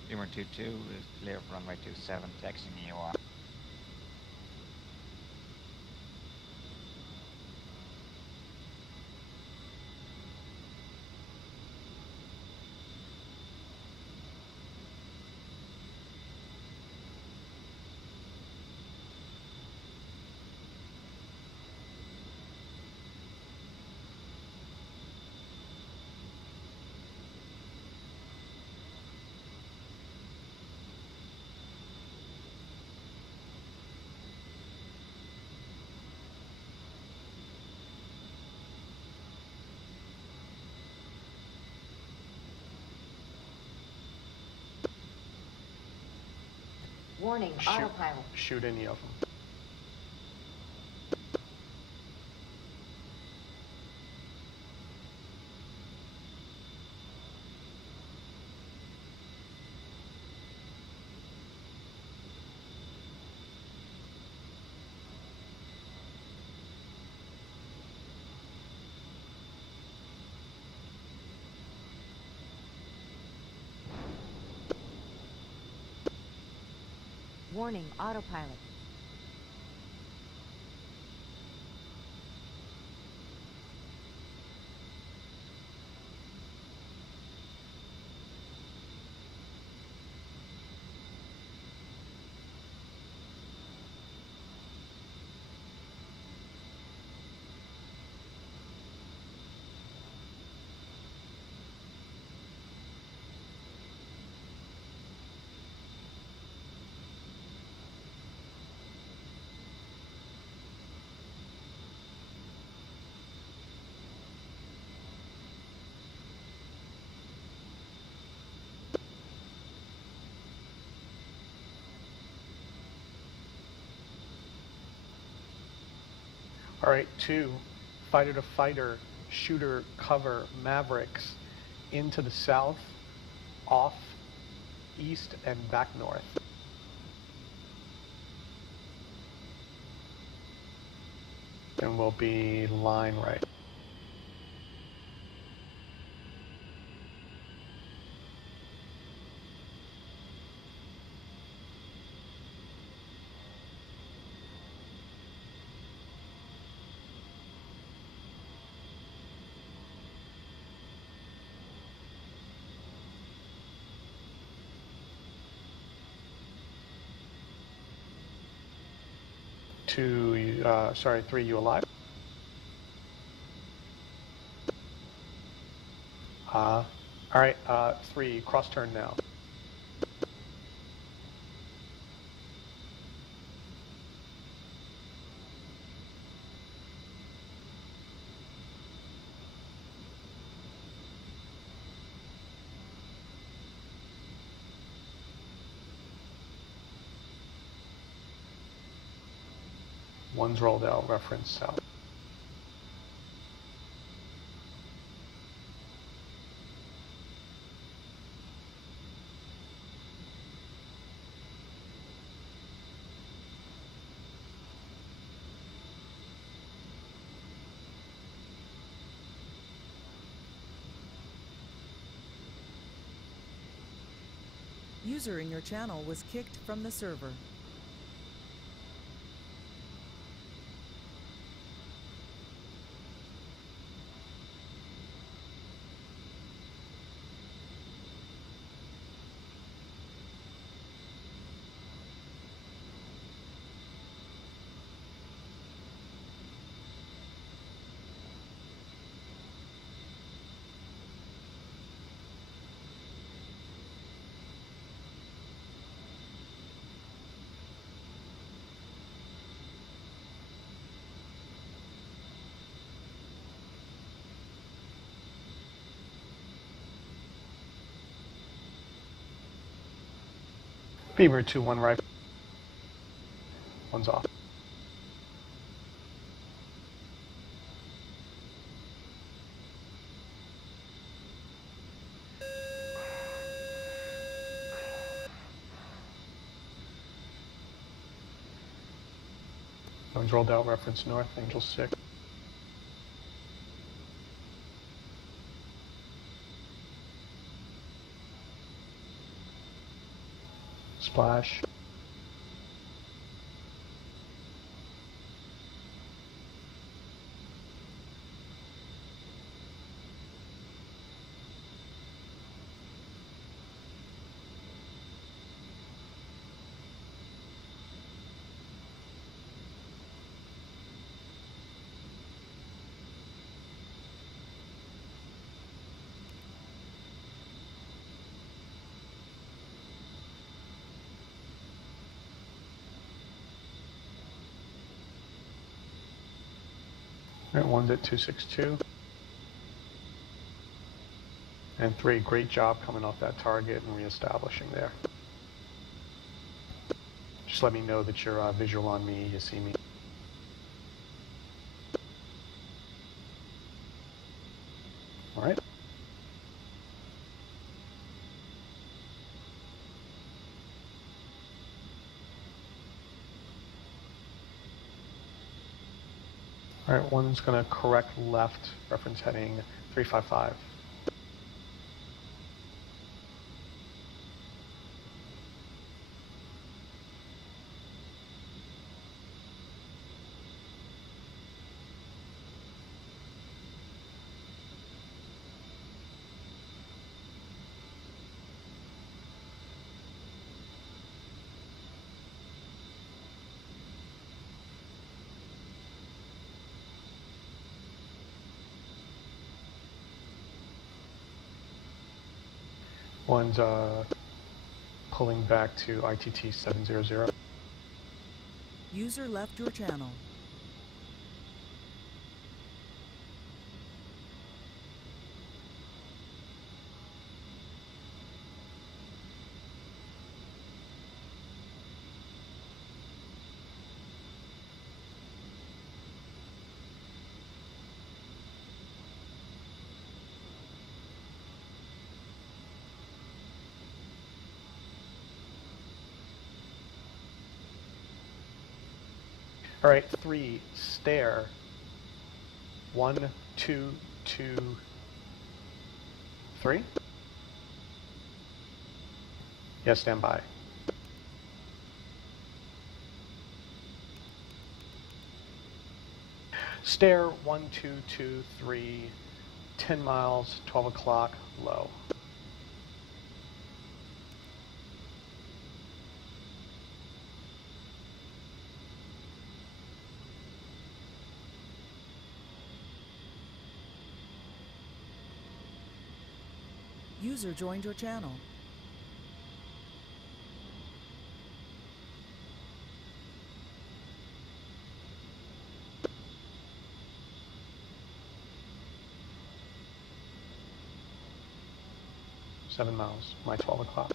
Beamer 22 is clear for runway 27, taxiing EOR. Warning, autopilot. Shoot any of them. Warning, autopilot. All right, 2, fighter to fighter, shooter, cover, Mavericks, into the south, off, east, and back north. And we'll be line right. Sorry, 3, you alive? All right, 3, cross turn now. One's rolled out, reference south. User in your channel was kicked from the server. Beaver 2-1 right. One's off. One's rolled out, reference north, Angel 6. Splash. All right, one's at 262. And 3, great job coming off that target and reestablishing there. Just let me know that you're visual on me, you see me. All right. All right, one's going to correct left, reference heading 355. One's pulling back to ITT 700. User left your channel. All right, 3, stare. 1, 2, 2, 3. Yes, stand by. Stare, 1, 2, 2, 3, 10 miles, 12 o'clock, low. User joined your channel. Seven miles, my 12 o'clock.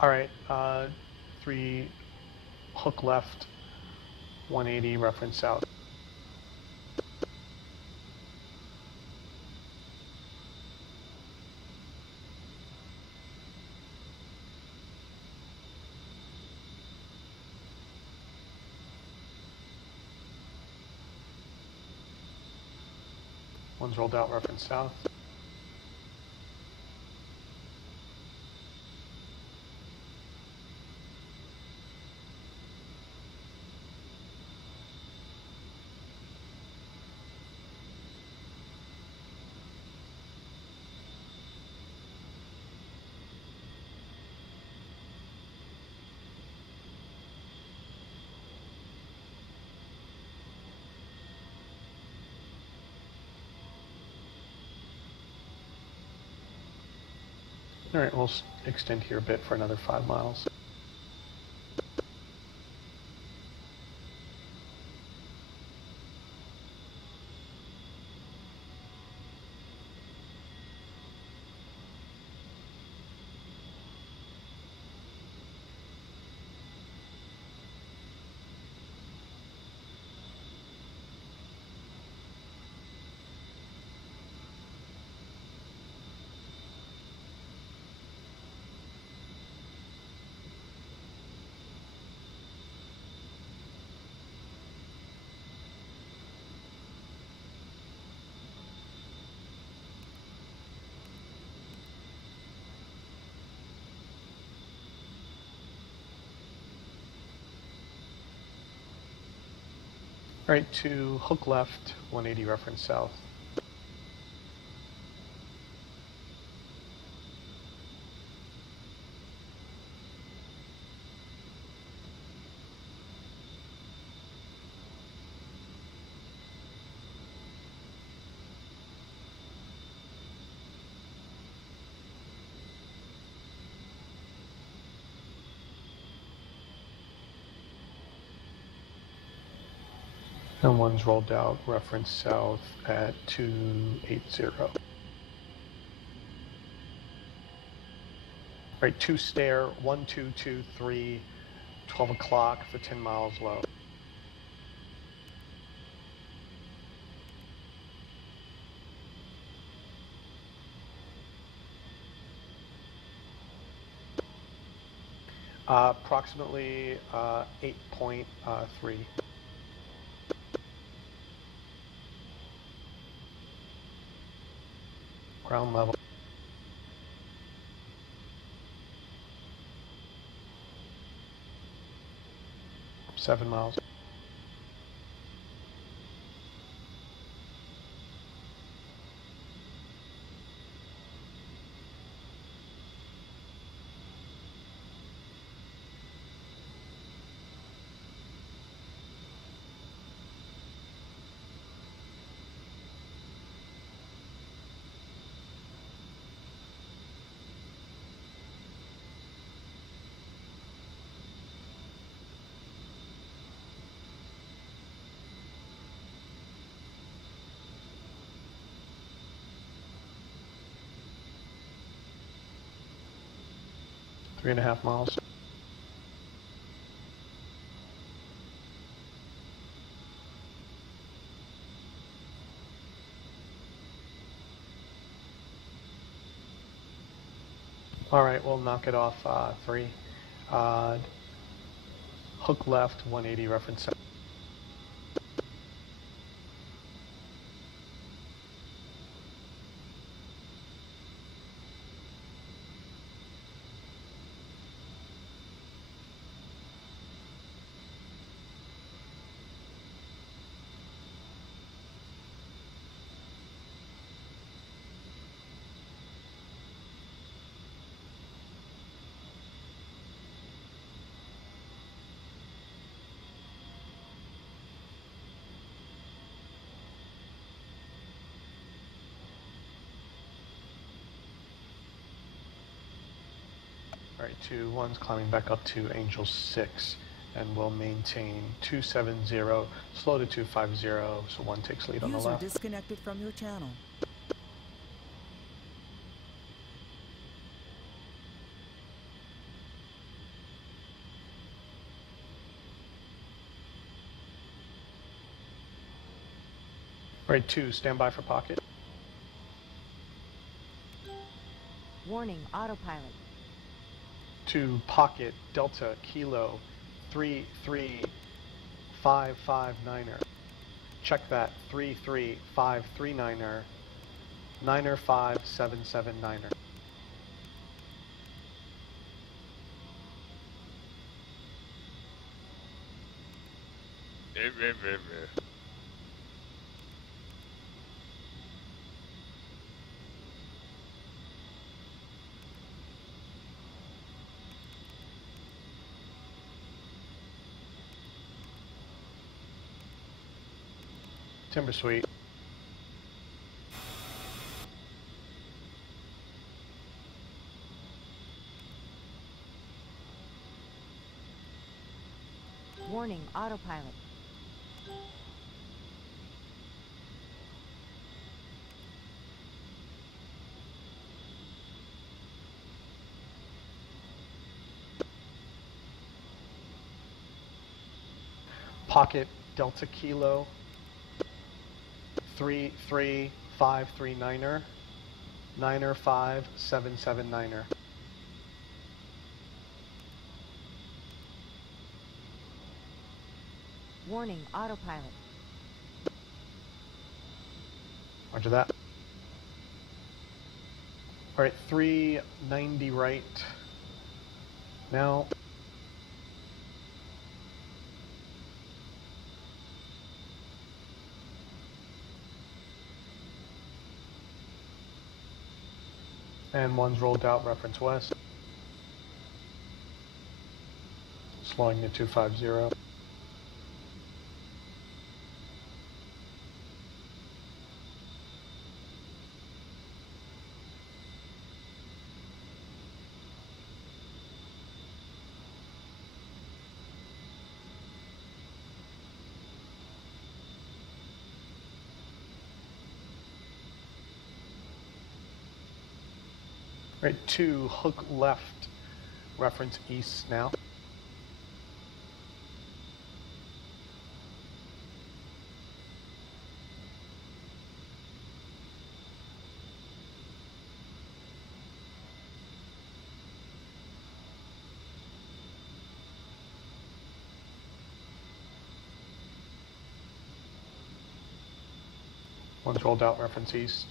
All right, 3, hook left, 180, reference south. One's rolled out, reference south. All right, we'll extend here a bit for another 5 miles. All right, to hook left, 180, reference south. And one's rolled out, reference south at 280. All right, 2 stare, 1, 2, 2, 3, 12 o'clock for 10 miles low. Approximately 8.3. Ground level. Seven miles. 3.5 miles. All right, we'll knock it off 3. Hook left, 180 reference. All right, 2-1's climbing back up to Angel 6, and we'll maintain 270, slow to 250, so 1 takes lead on the User left. disconnected from your channel. All right, 2, stand by for pocket. Warning, autopilot. 2, pocket, Delta, Kilo, 33559er. Check that, 33539er, 95779er. Timber Suite. Warning, autopilot. Pocket, Delta, Kilo, 33539er, 95779er. Warning, autopilot. Roger that. All right, 390 right. Now. And 1's rolled out, reference west. Slowing to 250. Right, 2, hook left, reference east now. One's rolled out, reference east.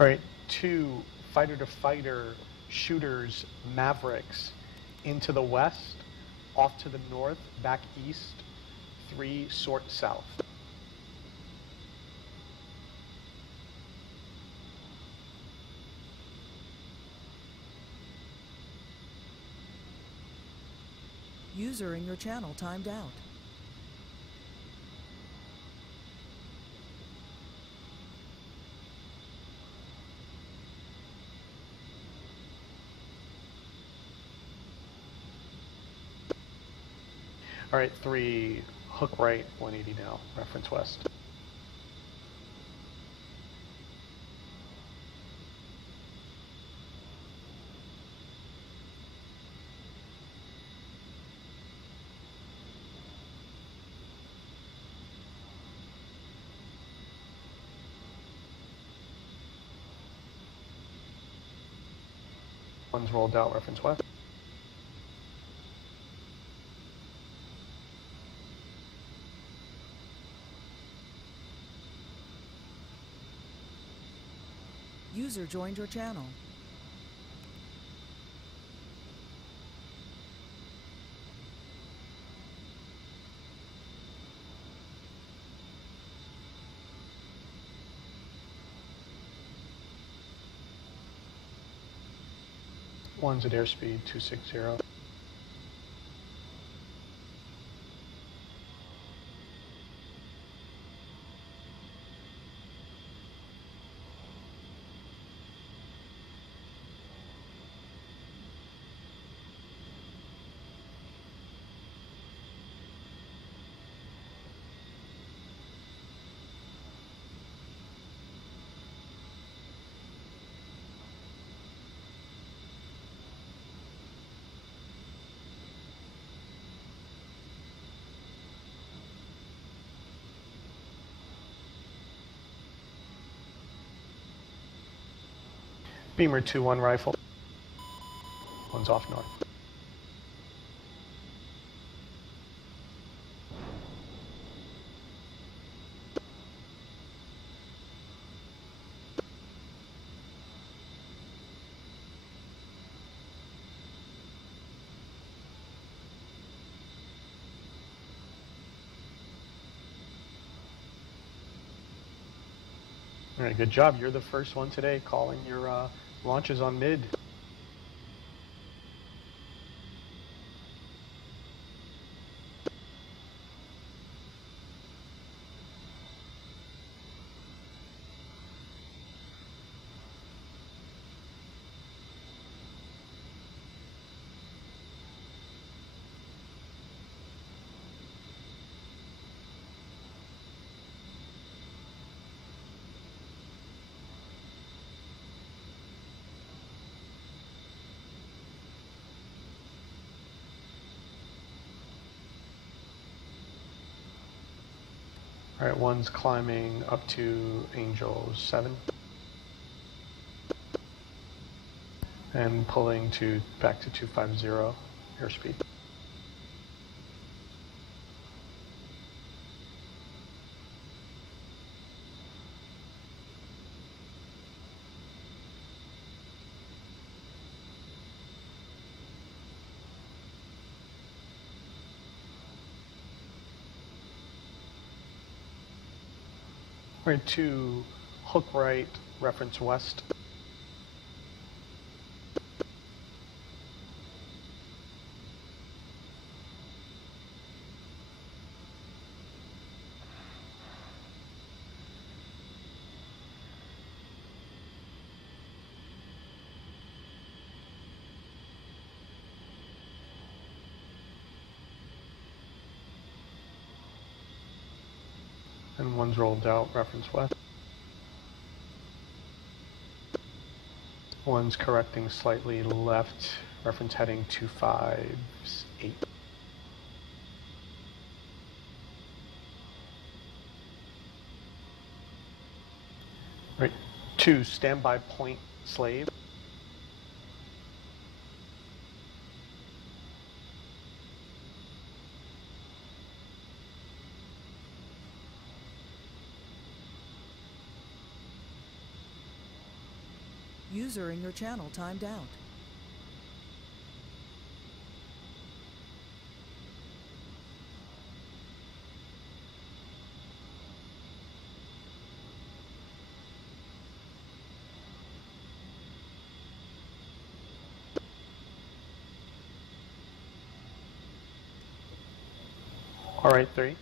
All right, 2 fighter-to-fighter shooters, Mavericks, into the west, off to the north, back east, 3 sort south. User in your channel timed out. All right, 3, hook right, 180 now, reference west. One's rolled out, reference west. User joined your channel. One's at airspeed 260. Beamer 2-1 rifle. One's off north. All right, good job. You're the first one today calling your launches on mid. All right, one's climbing up to Angel 7 and pulling to back to 250 airspeed. All right, 2, hook right, reference west. And one's rolled out, reference west. One's correcting slightly left, reference heading 258. Right, 2, standby point slave. User in your channel timed out. All right, 3.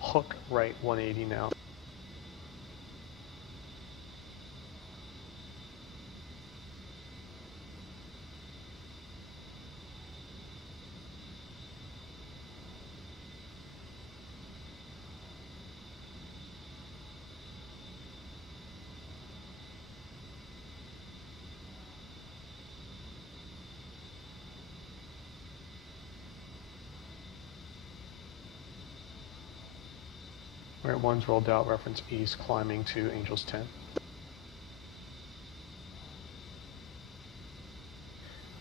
Hook right 180 now. All right, 1's rolled out, reference east, climbing to Angels 10.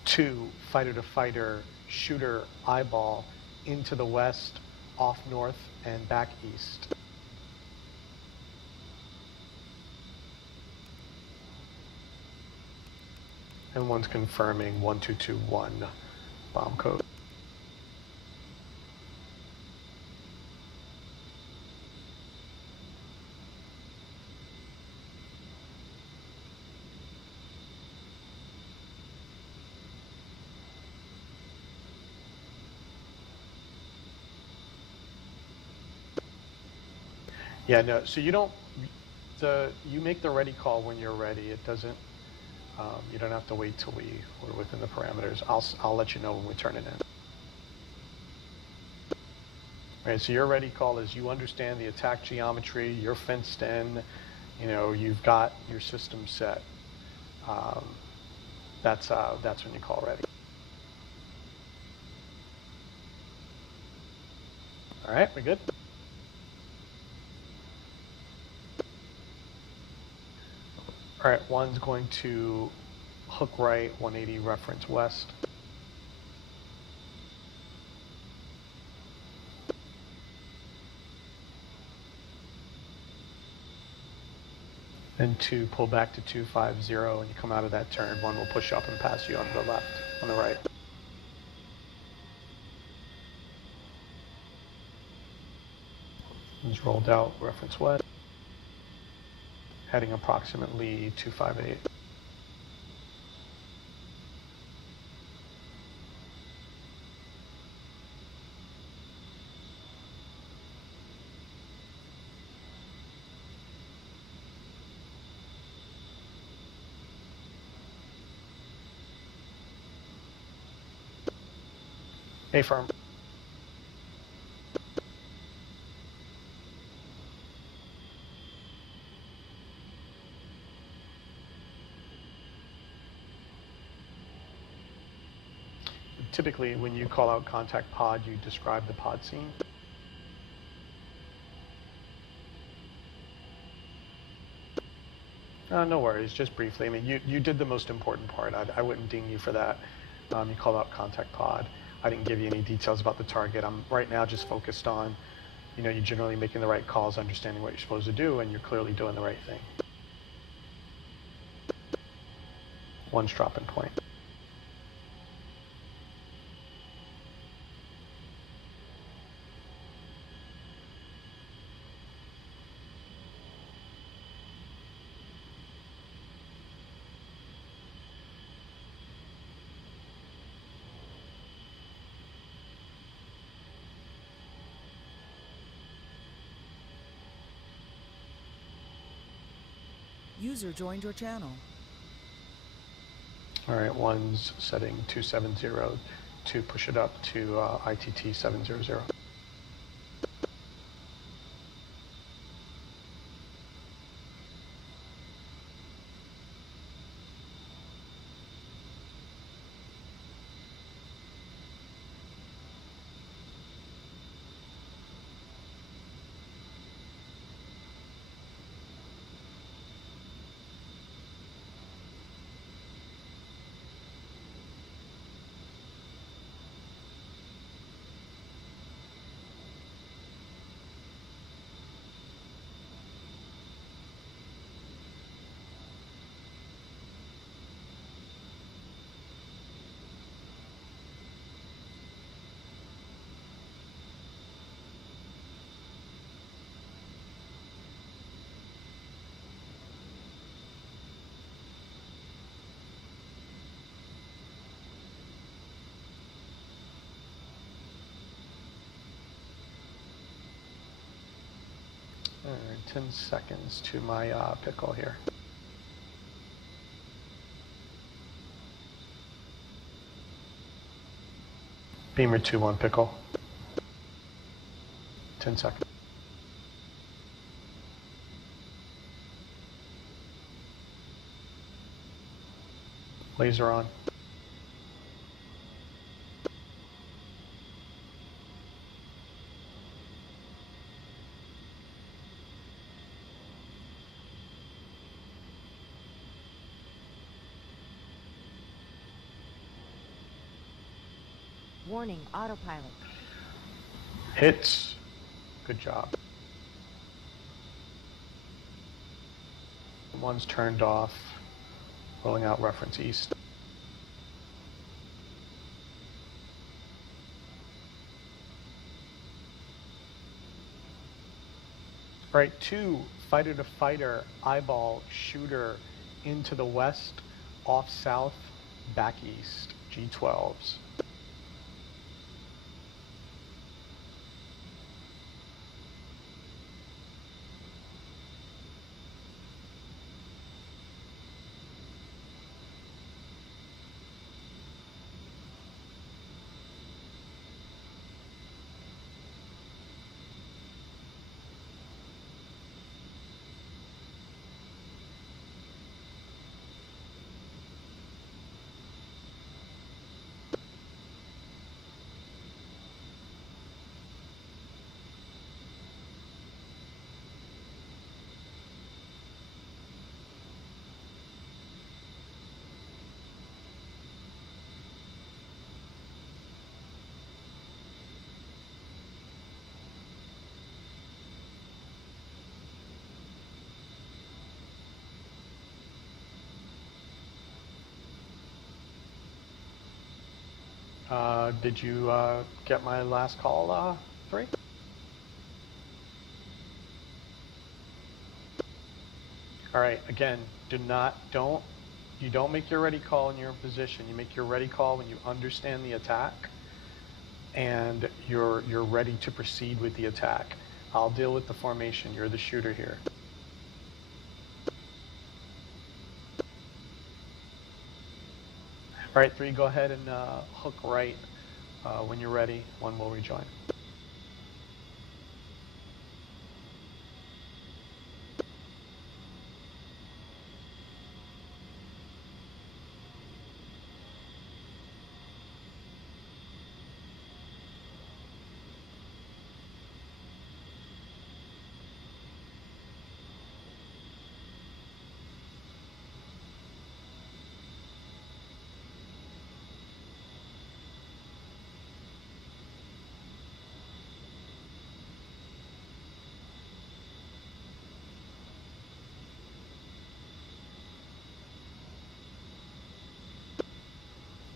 2, fighter to fighter, shooter eyeball into the west, off north, and back east. And 1's confirming 1221 bomb code. Yeah, no, so you don't, you make the ready call when you're ready. It doesn't, you don't have to wait till we're within the parameters. I'll let you know when we turn it in. All right, so your ready call is you understand the attack geometry, you're fenced in, you know, you've got your system set. That's when you call ready. All right, we good? All right, 1's going to hook right, 180 reference west. Then 2, pull back to 250, and you come out of that turn. 1 will push up and pass you on the left, on the right. It's rolled out, reference west. Heading approximately 258. A firm. Typically, when you call out contact pod, you describe the pod scene. No worries, just briefly. I mean, you did the most important part. I wouldn't ding you for that. You called out contact pod. I didn't give you any details about the target. I'm right now just focused on, you know, you're generally making the right calls, understanding what you're supposed to do, and you're clearly doing the right thing. 1's dropping point. User joined your channel. All right, 1's setting 270 to push it up to ITT 700. 10 seconds to my pickle here. Beamer 2-1 pickle. 10 seconds. Laser on. Warning, autopilot. Hits. Good job. One's turned off. Rolling out reference east. All right, 2 fighter to fighter eyeball shooter into the west, off south, back east, G12s. Did you get my last call, 3? All right, again, you don't make your ready call in your position. You make your ready call when you understand the attack and you're ready to proceed with the attack. I'll deal with the formation. You're the shooter here. All right, 3, go ahead and hook right when you're ready. 1 will rejoin.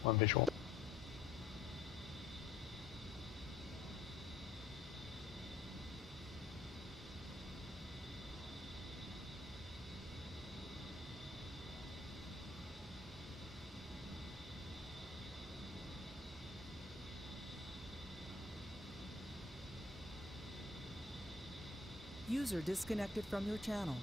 One visual. User disconnected from your channel.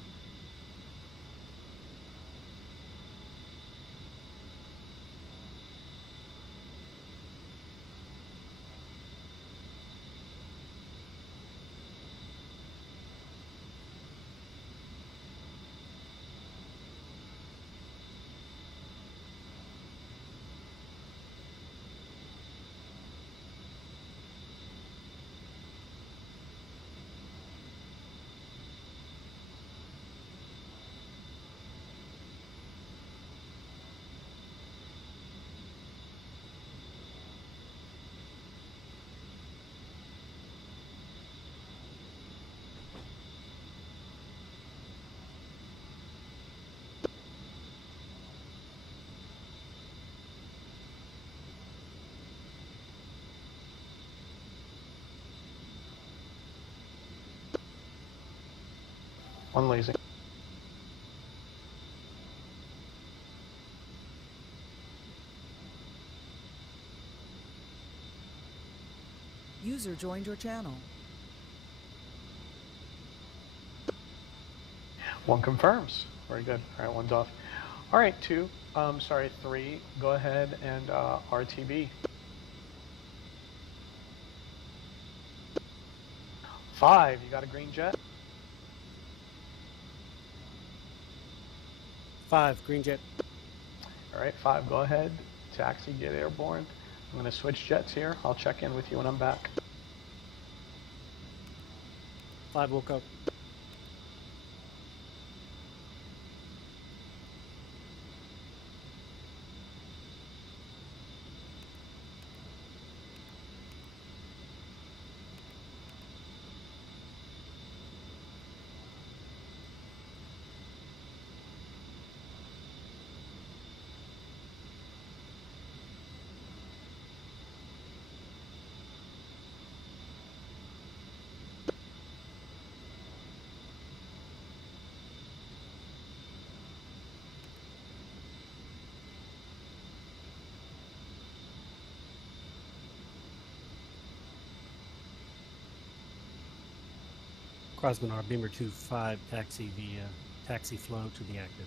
One lazy. User joined your channel. One confirms. Very good. All right, one's off. All right, three, go ahead and RTB. 5, you got a green jet? 5, green jet. All right, 5, go ahead. Taxi, get airborne. I'm going to switch jets here. I'll check in with you when I'm back. 5 will go. Crosman R, Beamer 2-5, taxi via taxi flow to the active.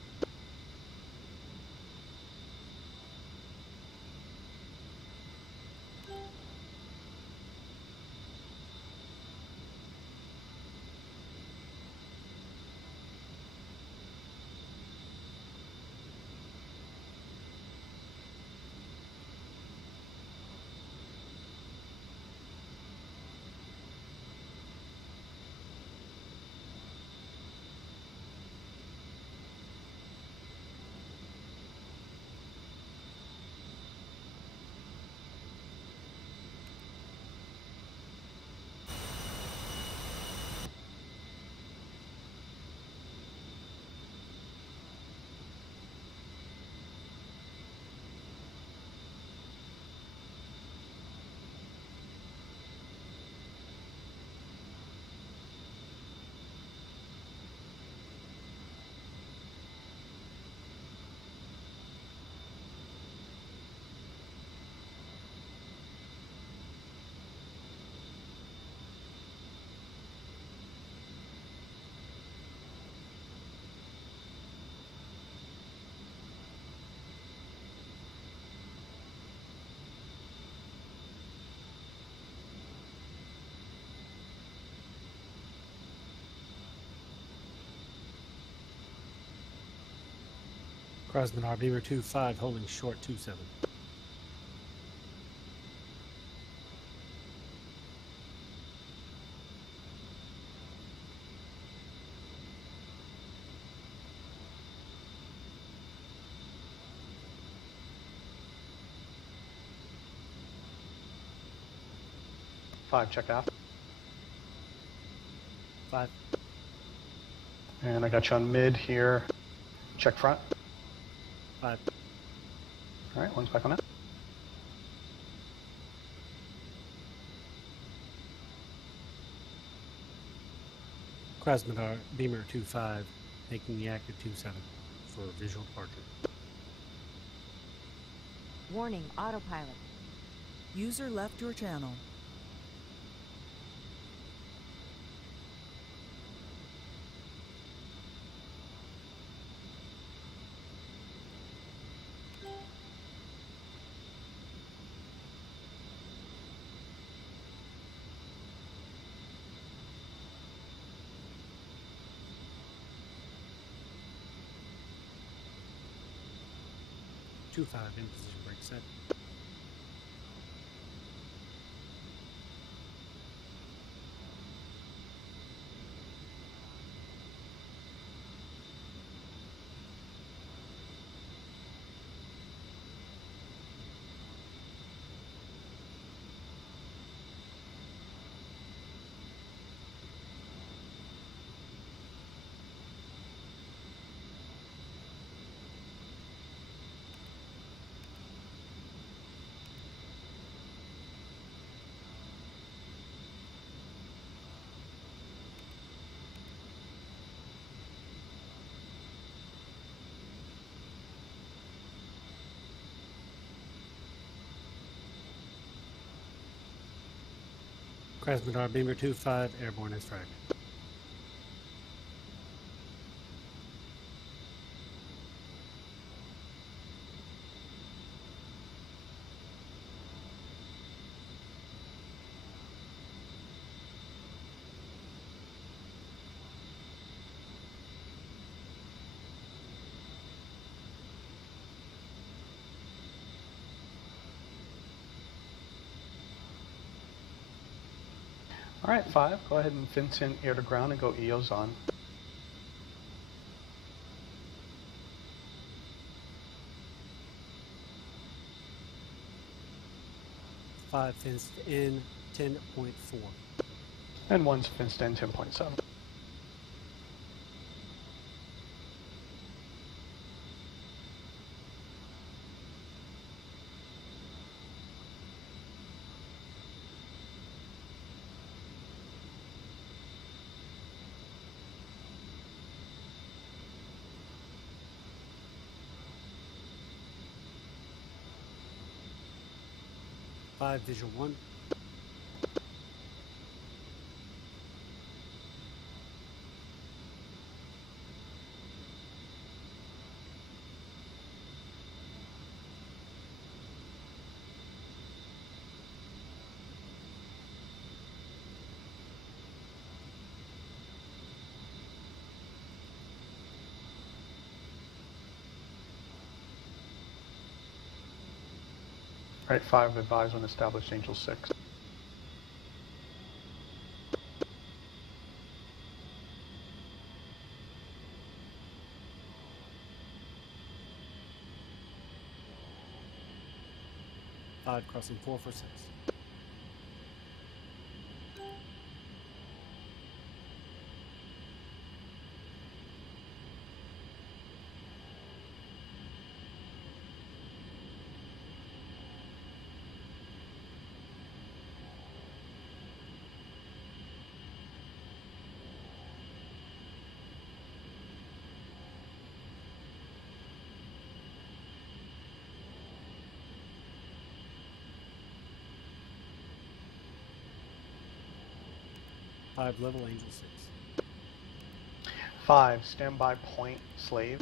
Crosman R, Beamer 2-5, holding short 2-7. Five, check out. 5. And I got you on mid here. Check front. 5. All right, one's back on it. Crosman R, Beamer 2-5, taking the active 2-7 for visual departure. Warning, autopilot. User left your channel. Two 5 in position break set. Crosman R, Beamer 2-5, airborne as frag. All right, 5. Go ahead and Vincent air to ground and go EOS on. 5 fenced in 10.4. And 1's fenced in 10.7. Visual 1. All right, 5, advise when established Angel 6. Crossing 4 for 6. Level Angel 6. 5, standby point slave.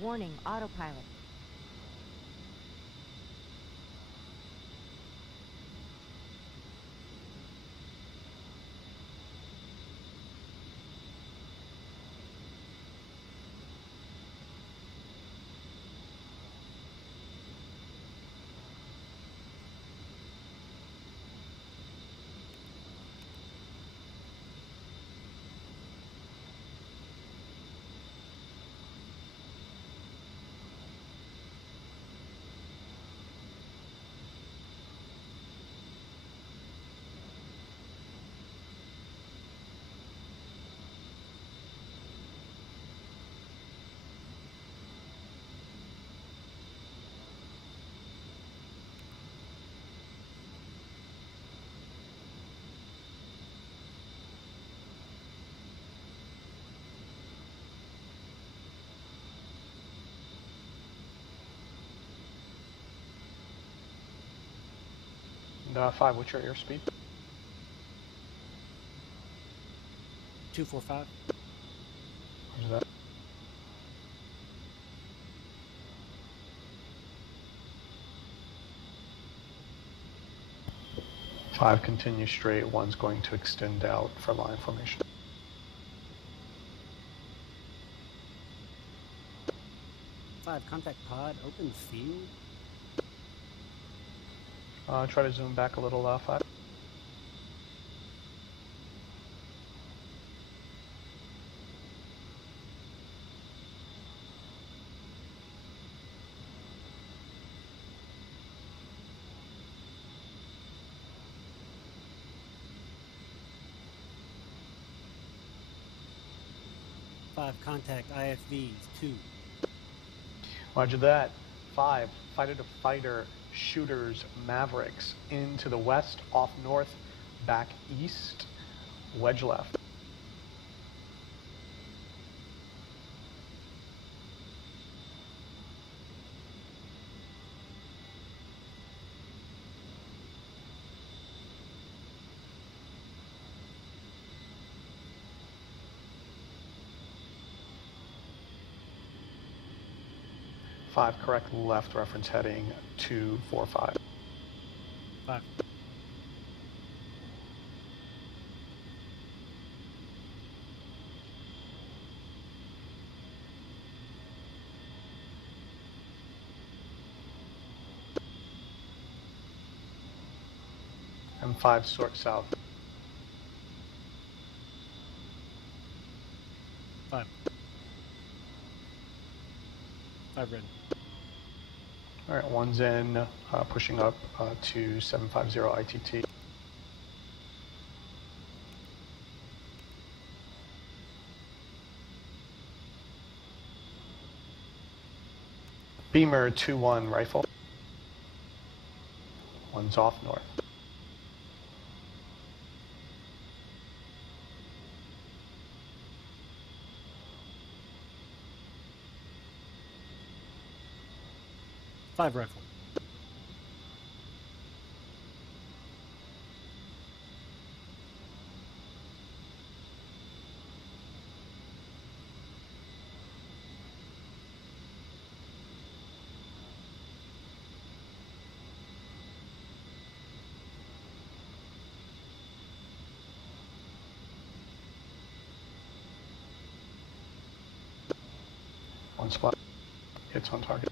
Warning, autopilot. And 5, what's your airspeed? 245. Where's that? Five, continue straight. 1's going to extend out for line formation. 5, contact pod, open field. Try to zoom back a little, 5. Contact IFVs 2. Roger that. 5, fighter to fighter, shooters, Mavericks, into the west, off north, back east, wedge left. 5, correct left, reference heading 245. 5. M5, sort south. 5. 5 red. All right, 1's in, pushing up to 750 ITT. Beamer 2-1 rifle. 1's off north. Five rifle. One spot. Hits on target.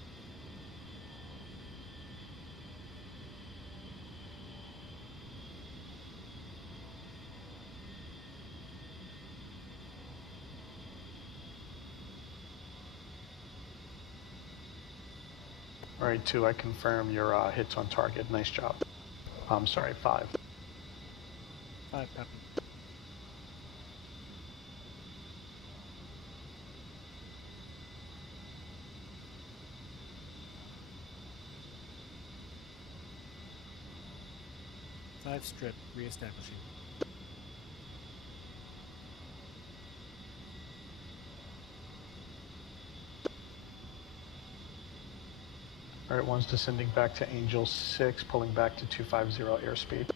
All right, 2, I confirm your hits on target. Nice job. I'm sorry, 5. 5 copy. Five strip, reestablishing. All right, 1's descending back to Angel 6, pulling back to 250 airspeed.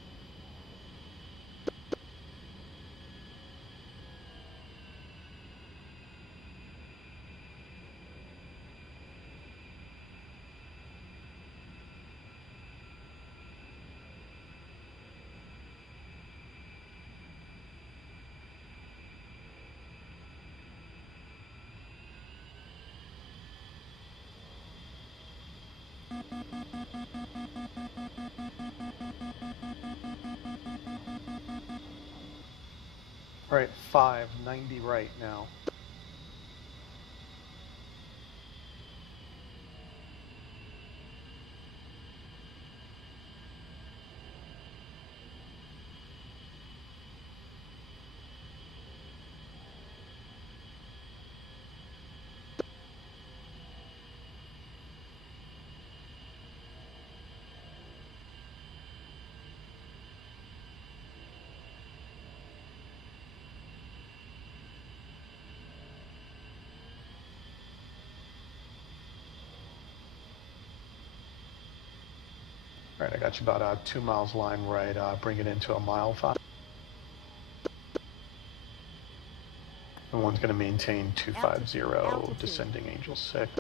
All right, 5, 90 right now. All right, I got you about 2 miles line right. Bring it into a mile 5. And 1's going to maintain 250, Altitude. descending Angel 6.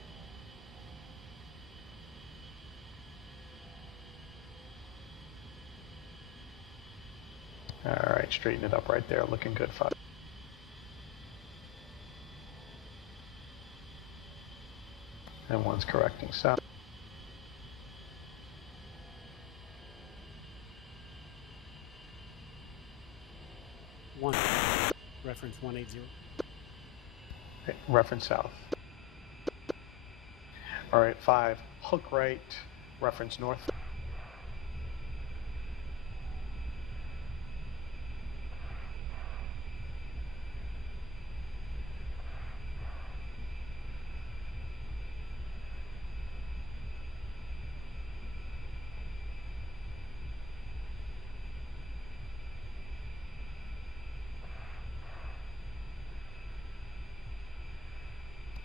All right, straighten it up right there. Looking good, 5. And 1's correcting south. 1. Reference 180. Okay, reference south. All right, 5, hook right, reference north.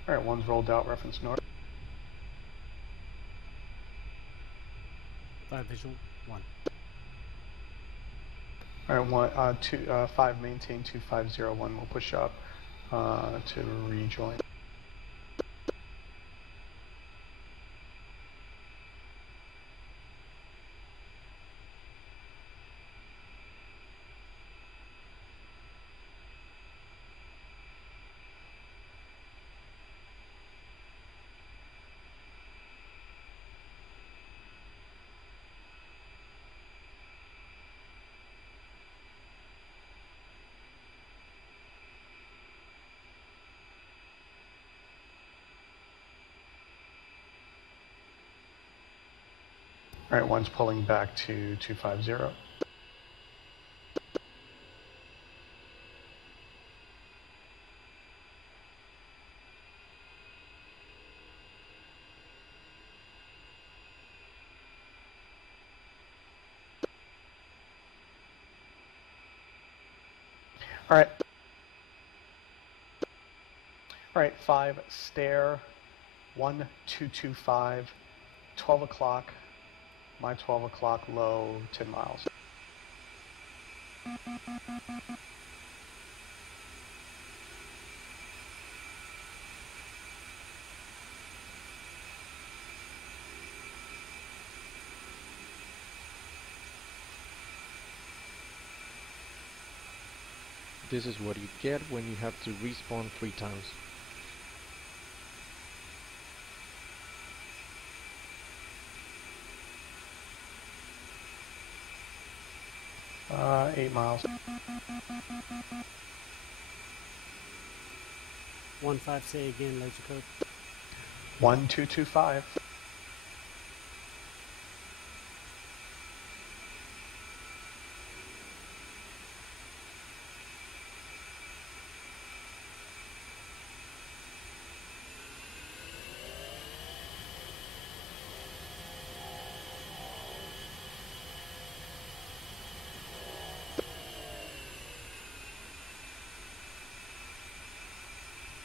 All right, 1's rolled out, reference north. 5 visual. 1. All right, 5, maintain 2501. We'll push up to rejoin. All right, one's pulling back to 250. All right. All right, 5, stare, 1225, 12 o'clock, my 12 o'clock low, 10 miles. This is what you get when you have to respawn 3 times. Uh, 8 miles. 1-5, say again, laser code. 1225.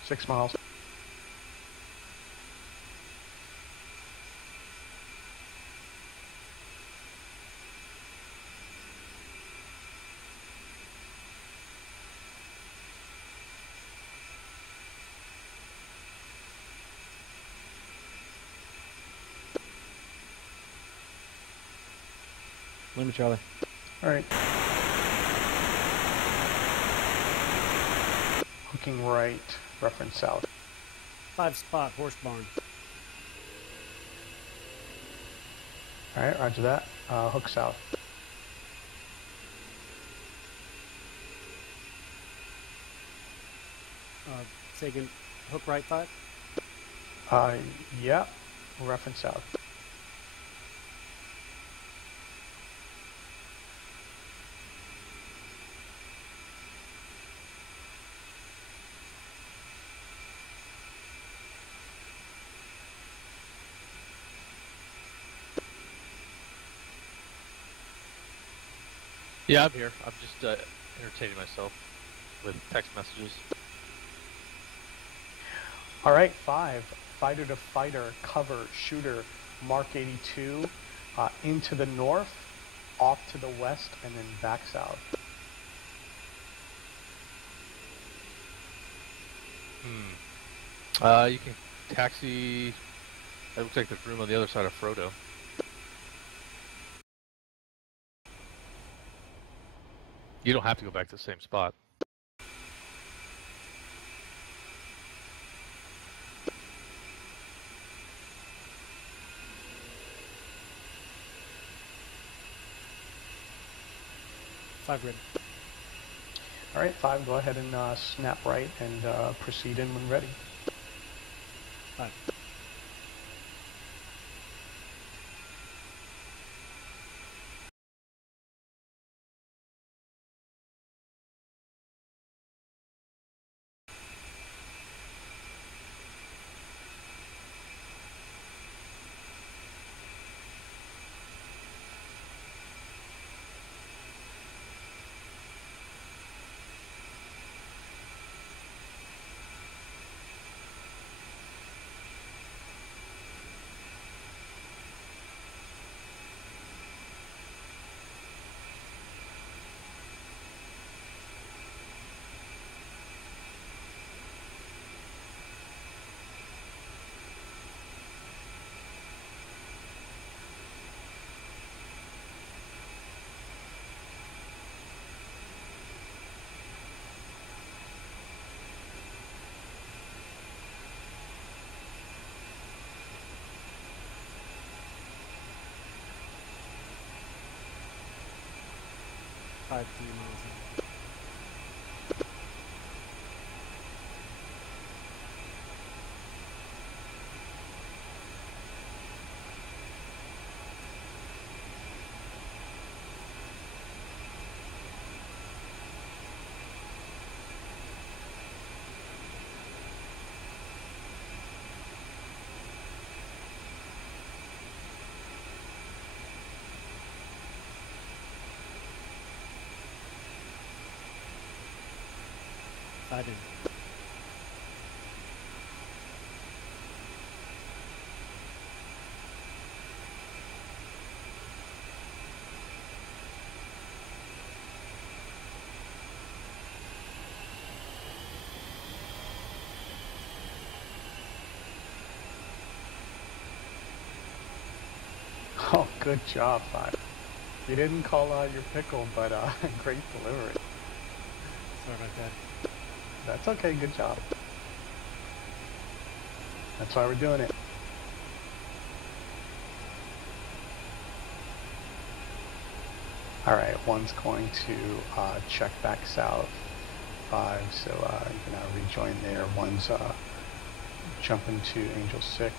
Six miles. Lima Charlie. All right. Hooking right, reference south. 5 spot, horse barn. All right, roger that. Hook south. Say again, hook right 5. Yeah, reference south. Yeah, I'm here. I'm just entertaining myself with text messages. All right, 5, fighter to fighter, cover, shooter, Mark 82, into the north, off to the west, and then back south. You can taxi. It looks like there's room on the other side of Frodo. You don't have to go back to the same spot. Five ready. All right, 5, go ahead and snap right and proceed in when ready. 5. Five 3 miles an hour. 5 in. Oh, good job, 5. You didn't call out your pickle, but great delivery. Sorry about that. That's okay, good job. That's why we're doing it. All right, 1's going to check back south. 5, so you can now rejoin there. 1's jumping to Angel 6.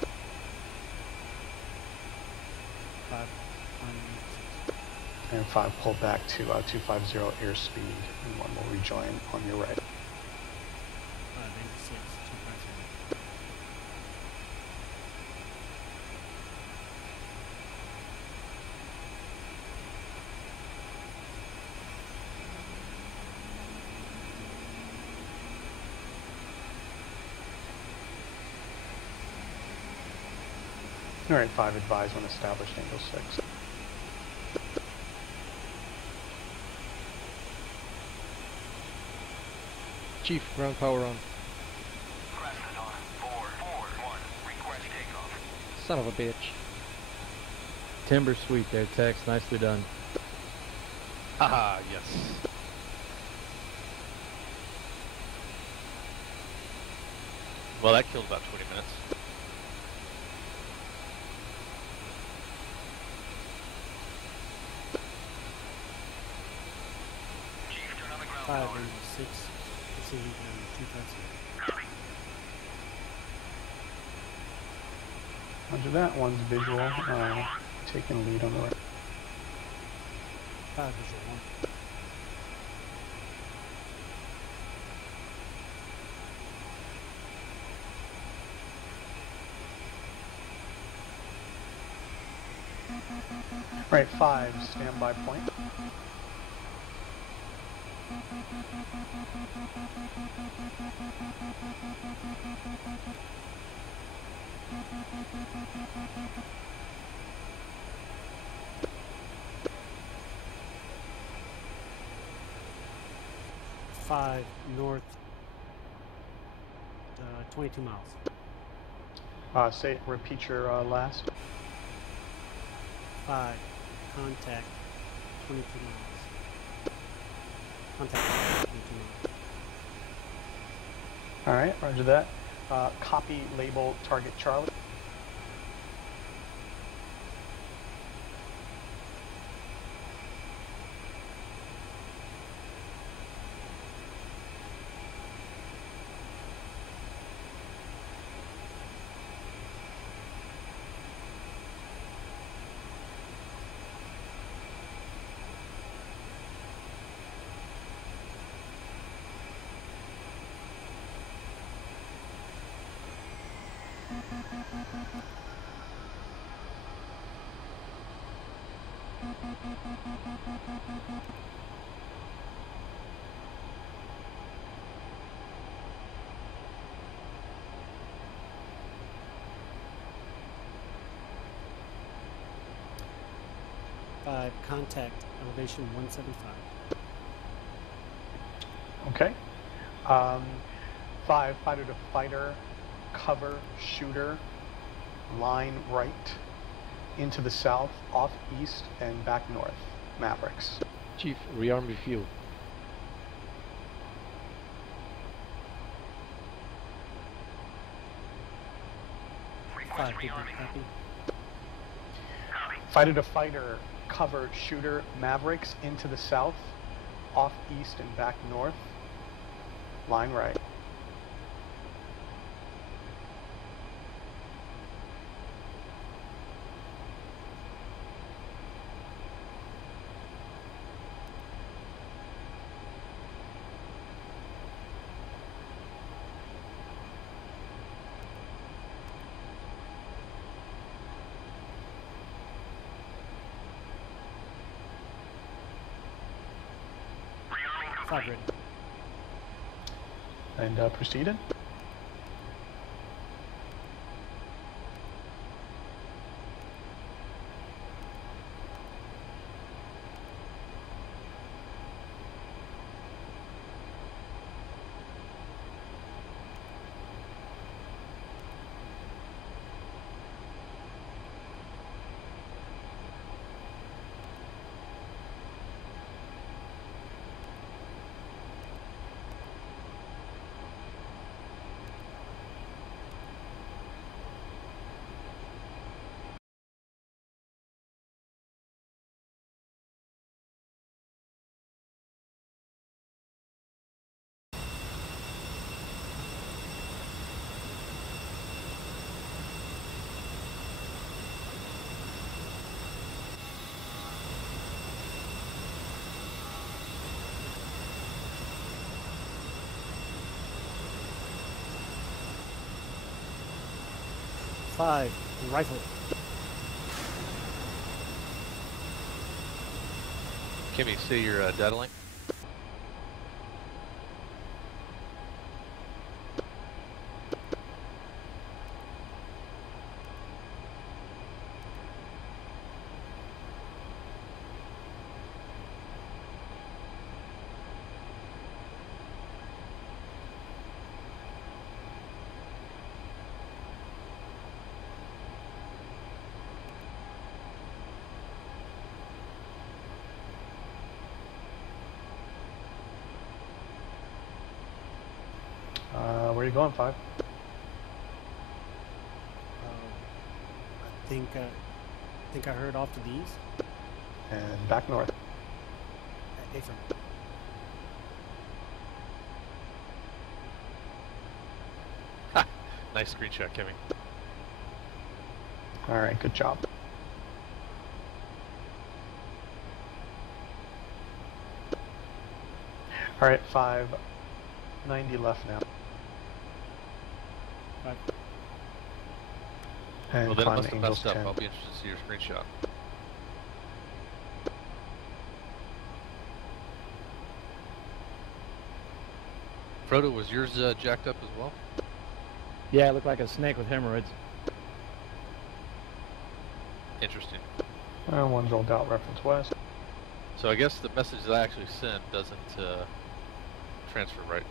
5. And 5 pull back to 250 airspeed, and 1 will rejoin on your right. 5, 86, 250. All right, 5 advise when established Angel 6. Chief, ground power on. Son of a bitch. Timber sweep there, Tex. Nicely done. Haha, yes. Well, that killed about 20 minutes. Five, 86. Precision 250. Roger that. 1's visual, taking lead on the right. 5, visual 1. Right, 5, standby point. Five north, 22 miles. Repeat your last. 5, contact, 22 miles. Contact, 22 miles. All right, roger that. Copy label target Charlie. Contact, elevation 175. Okay. 5, fighter to fighter, cover, shooter, line right, into the south, off east, and back north. Mavericks. Chief, rearm refuel. 5, people, copy. Fighter to fighter, cover, shooter, Mavericks, into the south, off east, and back north. Line right. Five ready. and proceeded. Five, rifle. Kimmy, see your data link? Where are you going, 5? I think I heard off to the east. And back north. Affirm. Ha! Nice screenshot, Kimmy. All right, good job. All right, 5, 90 left now. 5. And Well, then it climb must have Angels messed up. 10. I'll be interested to see your screenshot. Frodo, was yours jacked up as well? Yeah, it looked like a snake with hemorrhoids. Interesting. One's rolled out, reference west. So I guess the message that I actually sent doesn't transfer right.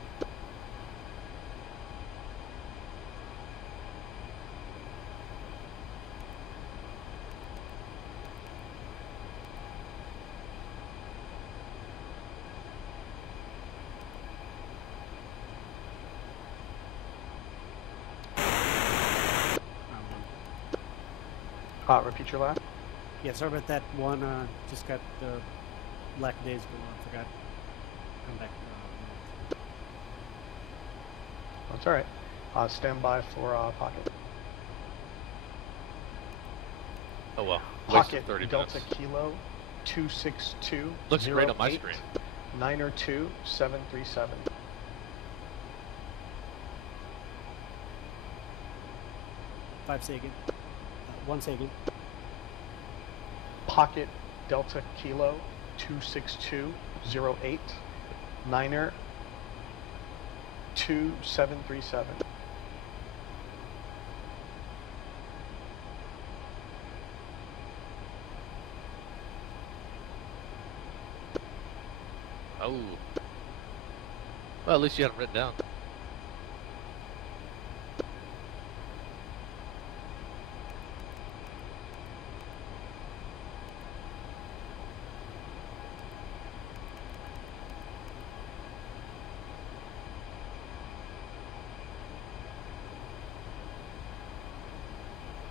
Repeat your last. Yeah, sorry about that one. Just got lackadaisical. I forgot. Come back. That's all right. Stand by for pocket. Oh well. Pocket 30 Delta minutes. Kilo 262. Looks great on my 08, screen. 902 737. 5 second. 1 second. Pocket Delta Kilo 26208 Niner 2737. Oh. Well, at least you had it written down.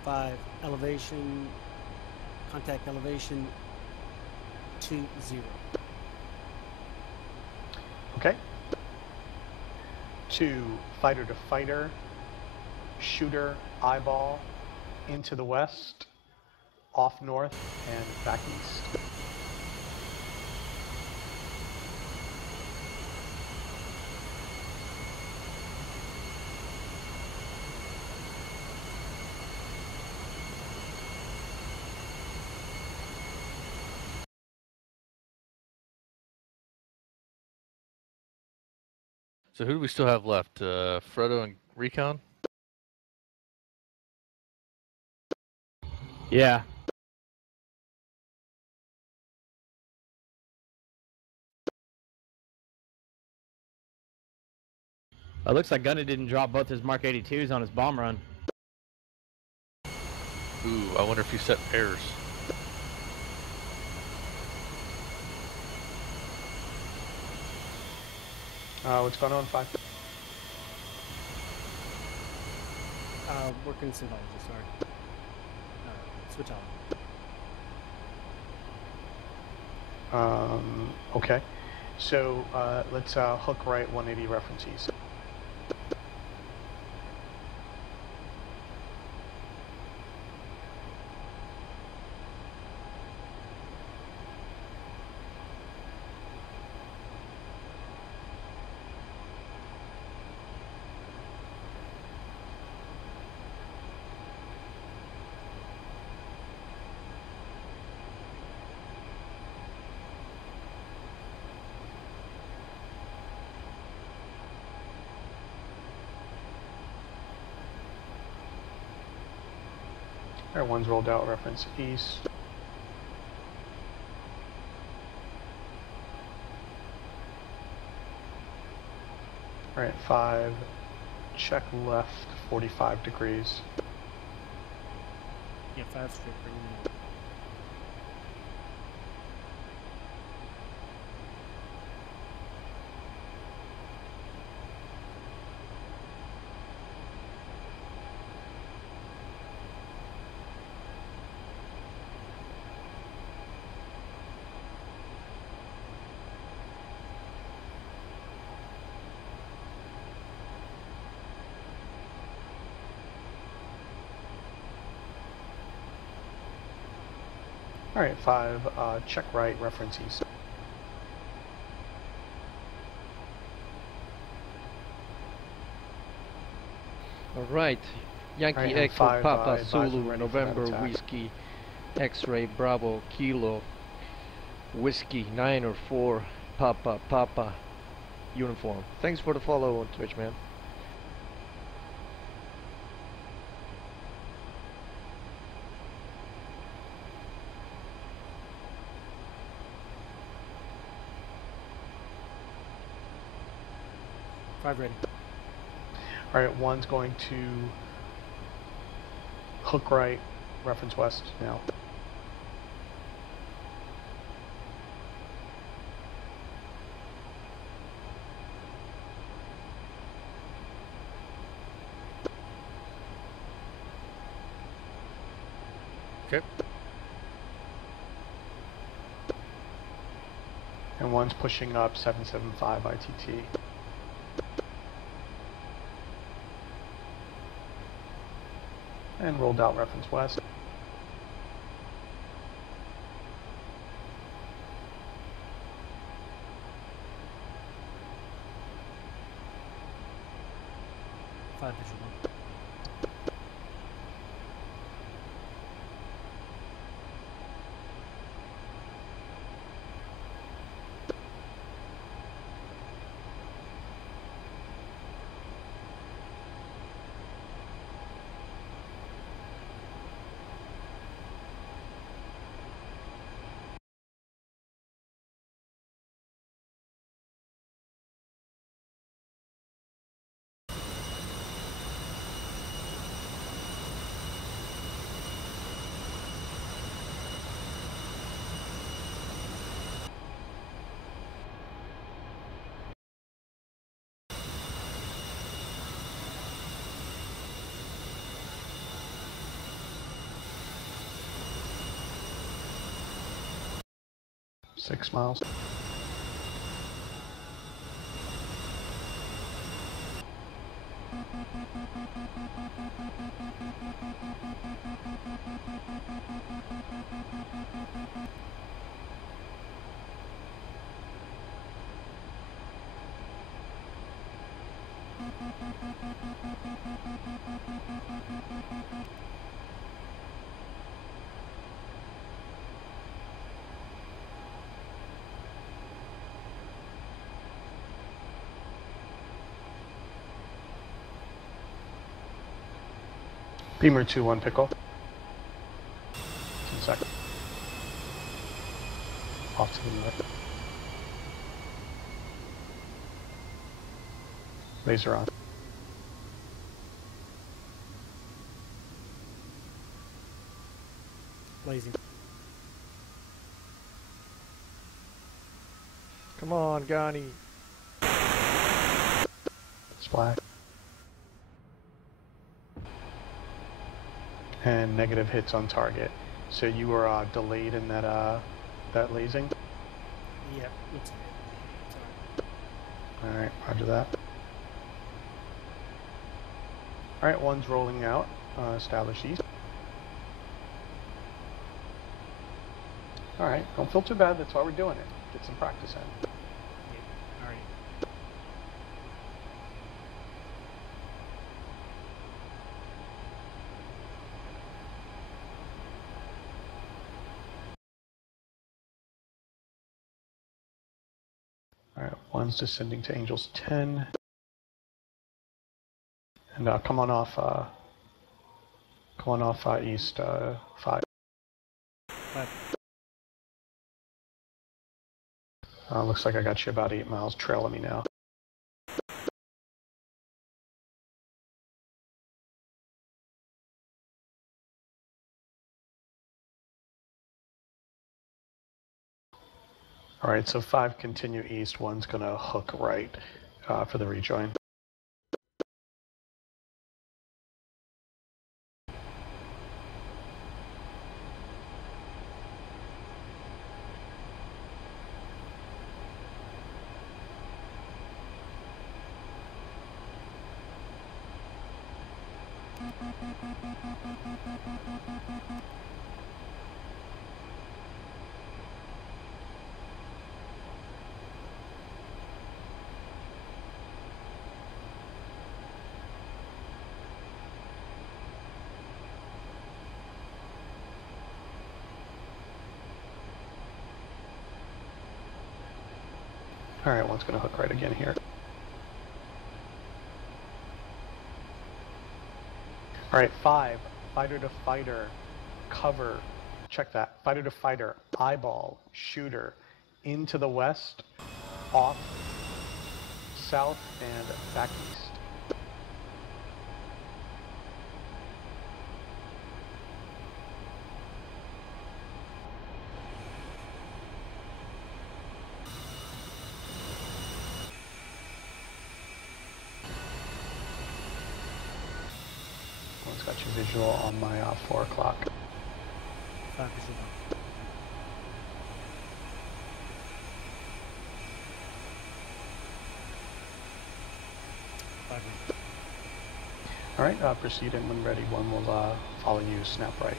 Five, elevation, contact elevation 20. Okay. 2, fighter to fighter, shooter, eyeball, into the west, off north, and back east. So who do we still have left? Frodo and Recon? Yeah. It looks like Gunny didn't drop both his Mark 82s on his bomb run. Ooh, I wonder if he set pairs. What's going on, 5? Working synology, sorry. Switch on. Okay. So let's hook right 180 reference east. All right, one's rolled out, reference east. All right, 5, check left, 45 degrees. Yeah, 5 straight. All right, 5, check right, reference east. Alright, Yankee Right, and Echo 5, Papa advise Zulu when ready for that November attack. Whiskey X-Ray Bravo Kilo Whiskey 9 or 4 Papa Papa uniform. Thanks for the follow on Twitch, man. Five ready. All right, 1's going to hook right, reference west now. Okay. And 1's pushing up 775 ITT. And rolled out reference west. Five visual. Six miles. Beamer 2-1 pickle. 10 seconds. Off to the north. Laser on. Blazing. Come on, Gani. Splat. And negative hits on target. So you were delayed in that that lasing? Yeah, looks like it. Sorry. Alright, roger that. Alright, one's rolling out. Establish east. Alright, don't feel too bad, that's why we're doing it. Get some practice in. Yeah, all right. Alright, one's descending to Angels 10. And come on off east 5. Looks like I got you about 8 miles trailing me now. Alright, so 5 continue east, 1's gonna hook right for the rejoin. Alright, one's gonna hook right again here. Alright, 5, fighter to fighter, cover, check that, fighter to fighter, eyeball, shooter, into the west, off, south, and back east. One's got your visual on my 4 o'clock. Alright, proceed and when ready, one will follow you, snap right.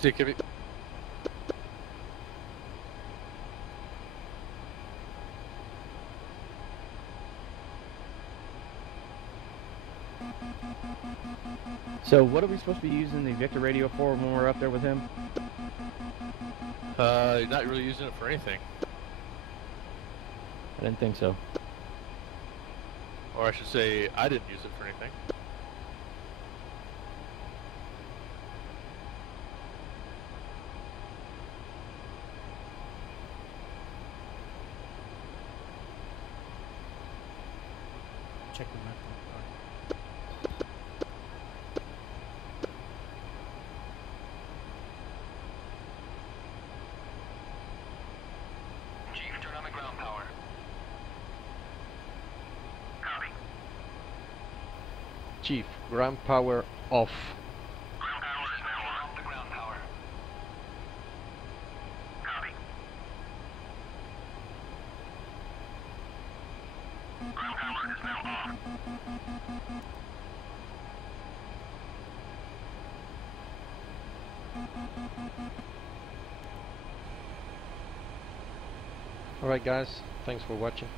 See, Kibby. So what are we supposed to be using the Victor radio for when we're up there with him? Not really using it for anything. I didn't think so. Or I should say, I didn't use it for anything. Check the map. Chief, ground power off. Ground power is now on. The ground power. Copy. Ground power is now on. Alright guys, thanks for watching.